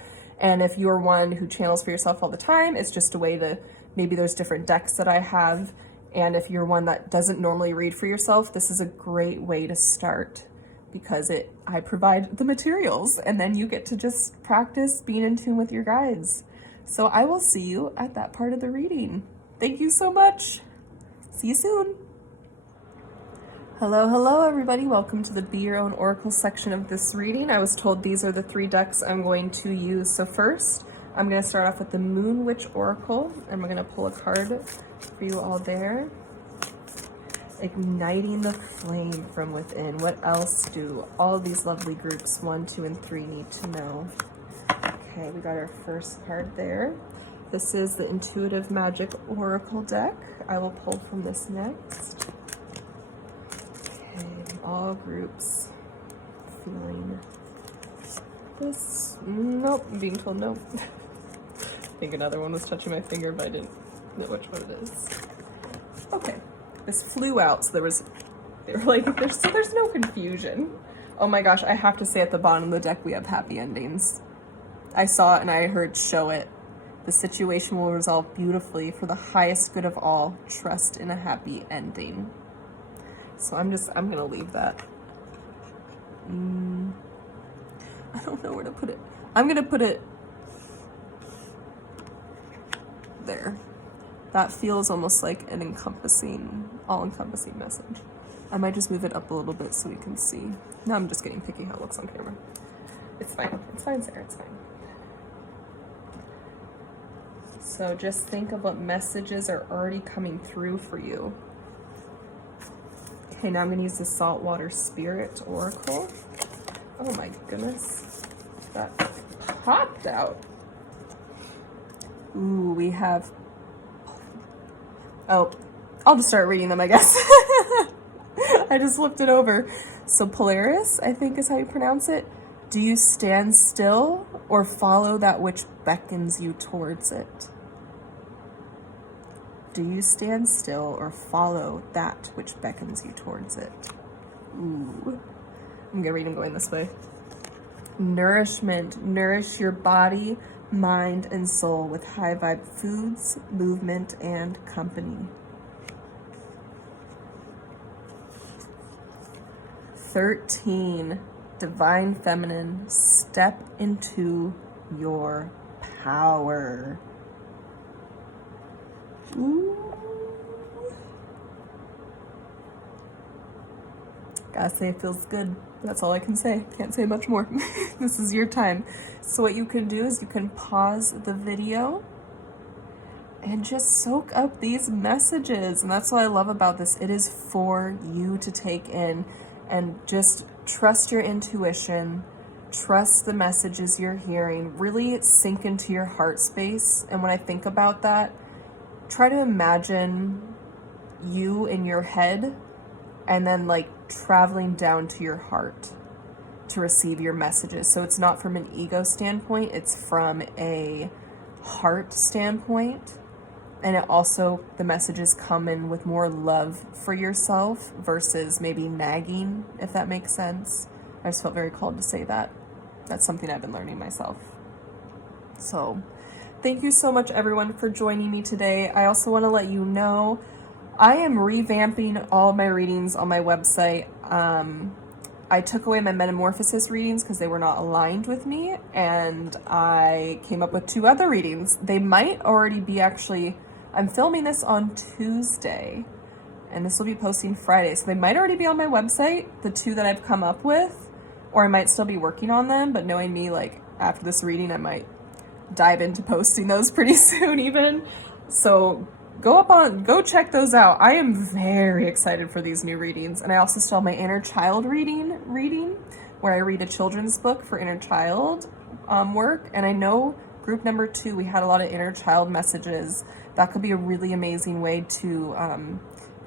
And if you're one who channels for yourself all the time, it's just a way to, maybe there's different decks that I have. And if you're one that doesn't normally read for yourself, this is a great way to start because I provide the materials and then you get to just practice being in tune with your guides. So I will see you at that part of the reading. Thank you so much. See you soon. Hello, everybody. Welcome to the Be Your Own Oracle section of this reading. I was told these are the 3 decks I'm going to use. So first, I'm going to start off with the Moon Witch Oracle, and we're going to pull a card for you all there. Igniting the flame from within. What else do all of these lovely groups 1, 2, and 3 need to know? Okay, we got our first card there. This is the Intuitive Magic Oracle deck. I will pull from this next. Okay, all groups feeling this. Nope, I'm being told nope. I think another one was touching my finger, but I didn't know which one it is. Okay, this flew out, so they were like, there's no confusion. Oh my gosh, I have to say at the bottom of the deck we have happy endings. I saw it and I heard show it. The situation will resolve beautifully for the highest good of all. Trust in a happy ending. So I'm gonna leave that. I don't know where to put it. I'm gonna put it there. That feels almost like an all-encompassing message. I might just move it up a little bit so we can see. No, I'm just getting picky how it looks on camera. It's fine. It's fine, Sarah. It's fine. So just think of what messages are already coming through for you. Okay, now I'm going to use the Saltwater Spirit Oracle. Oh my goodness. That popped out. Ooh, we have... Oh, I'll just start reading them, I guess. I just flipped it over. So Polaris, I think is how you pronounce it. Do you stand still or follow that which beckons you towards it? Do you stand still or follow that which beckons you towards it? Ooh. I'm gonna read them going this way. Nourishment. Nourish your body, mind, and soul with high vibe foods, movement, and company. 13. Divine Feminine. Step into your power. Ooh. Gotta say it feels good. That's all I can say. Can't say much more. This is your time. So what you can do is you can pause the video and just soak up these messages. And that's what I love about this. It is for you to take in, and just trust your intuition, trust the messages you're hearing, really sink into your heart space. And when I think about that, try to imagine you in your head and then like traveling down to your heart to receive your messages. So it's not from an ego standpoint, it's from a heart standpoint. And it also, the messages come in with more love for yourself versus maybe nagging, if that makes sense. I just felt very called to say that. That's something I've been learning myself. So thank you so much, everyone, for joining me today. I also want to let you know I am revamping all my readings on my website. I took away my metamorphosis readings because they were not aligned with me, and I came up with 2 other readings. They might already be actually, I'm filming this on Tuesday, and this will be posting Friday, so they might already be on my website, the 2 that I've come up with, or I might still be working on them, but knowing me, like, after this reading, I might dive into posting those pretty soon even. So go check those out. I am very excited for these new readings. And I also still have my inner child reading where I read a children's book for inner child work. And I know group number 2, we had a lot of inner child messages. That could be a really amazing way to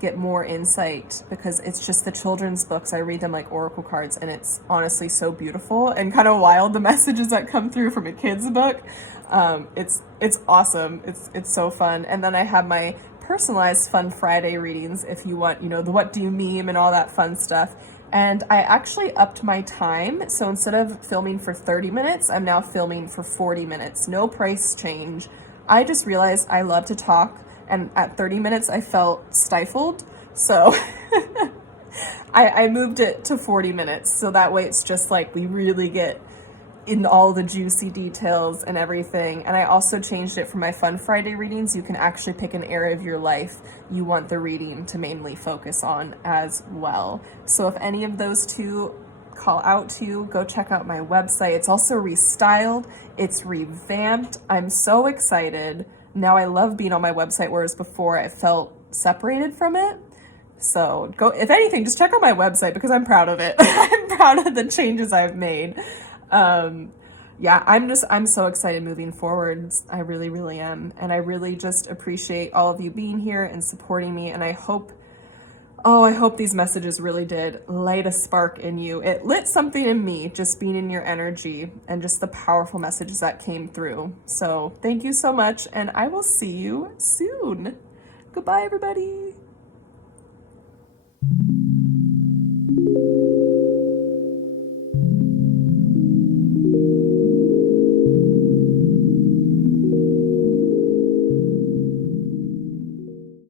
get more insight, because it's just the children's books. I read them like oracle cards, and it's honestly so beautiful and kind of wild, the messages that come through from a kid's book. It's awesome. It's so fun. And then I have my personalized Fun Friday readings if you want, the what do you meme and all that fun stuff. And I actually upped my time. So instead of filming for 30 minutes, I'm now filming for 40 minutes. No price change. I just realized I love to talk, and at 30 minutes I felt stifled. So I moved it to 40 minutes. So that way it's just like we really get in all the juicy details and everything. And I also changed it for my Fun Friday readings. You can actually pick an area of your life you want the reading to mainly focus on as well. So if any of those 2 call out to you, go check out my website. It's also restyled, it's revamped. I'm so excited. Now I love being on my website, whereas before I felt separated from it. So go, if anything, just check out my website because I'm proud of it. I'm proud of the changes I've made. Yeah, I'm so excited moving forward. I really, really am. And I really just appreciate all of you being here and supporting me. And I hope these messages really did light a spark in you. It lit something in me, just being in your energy and just the powerful messages that came through. So thank you so much. And I will see you soon. Goodbye, everybody.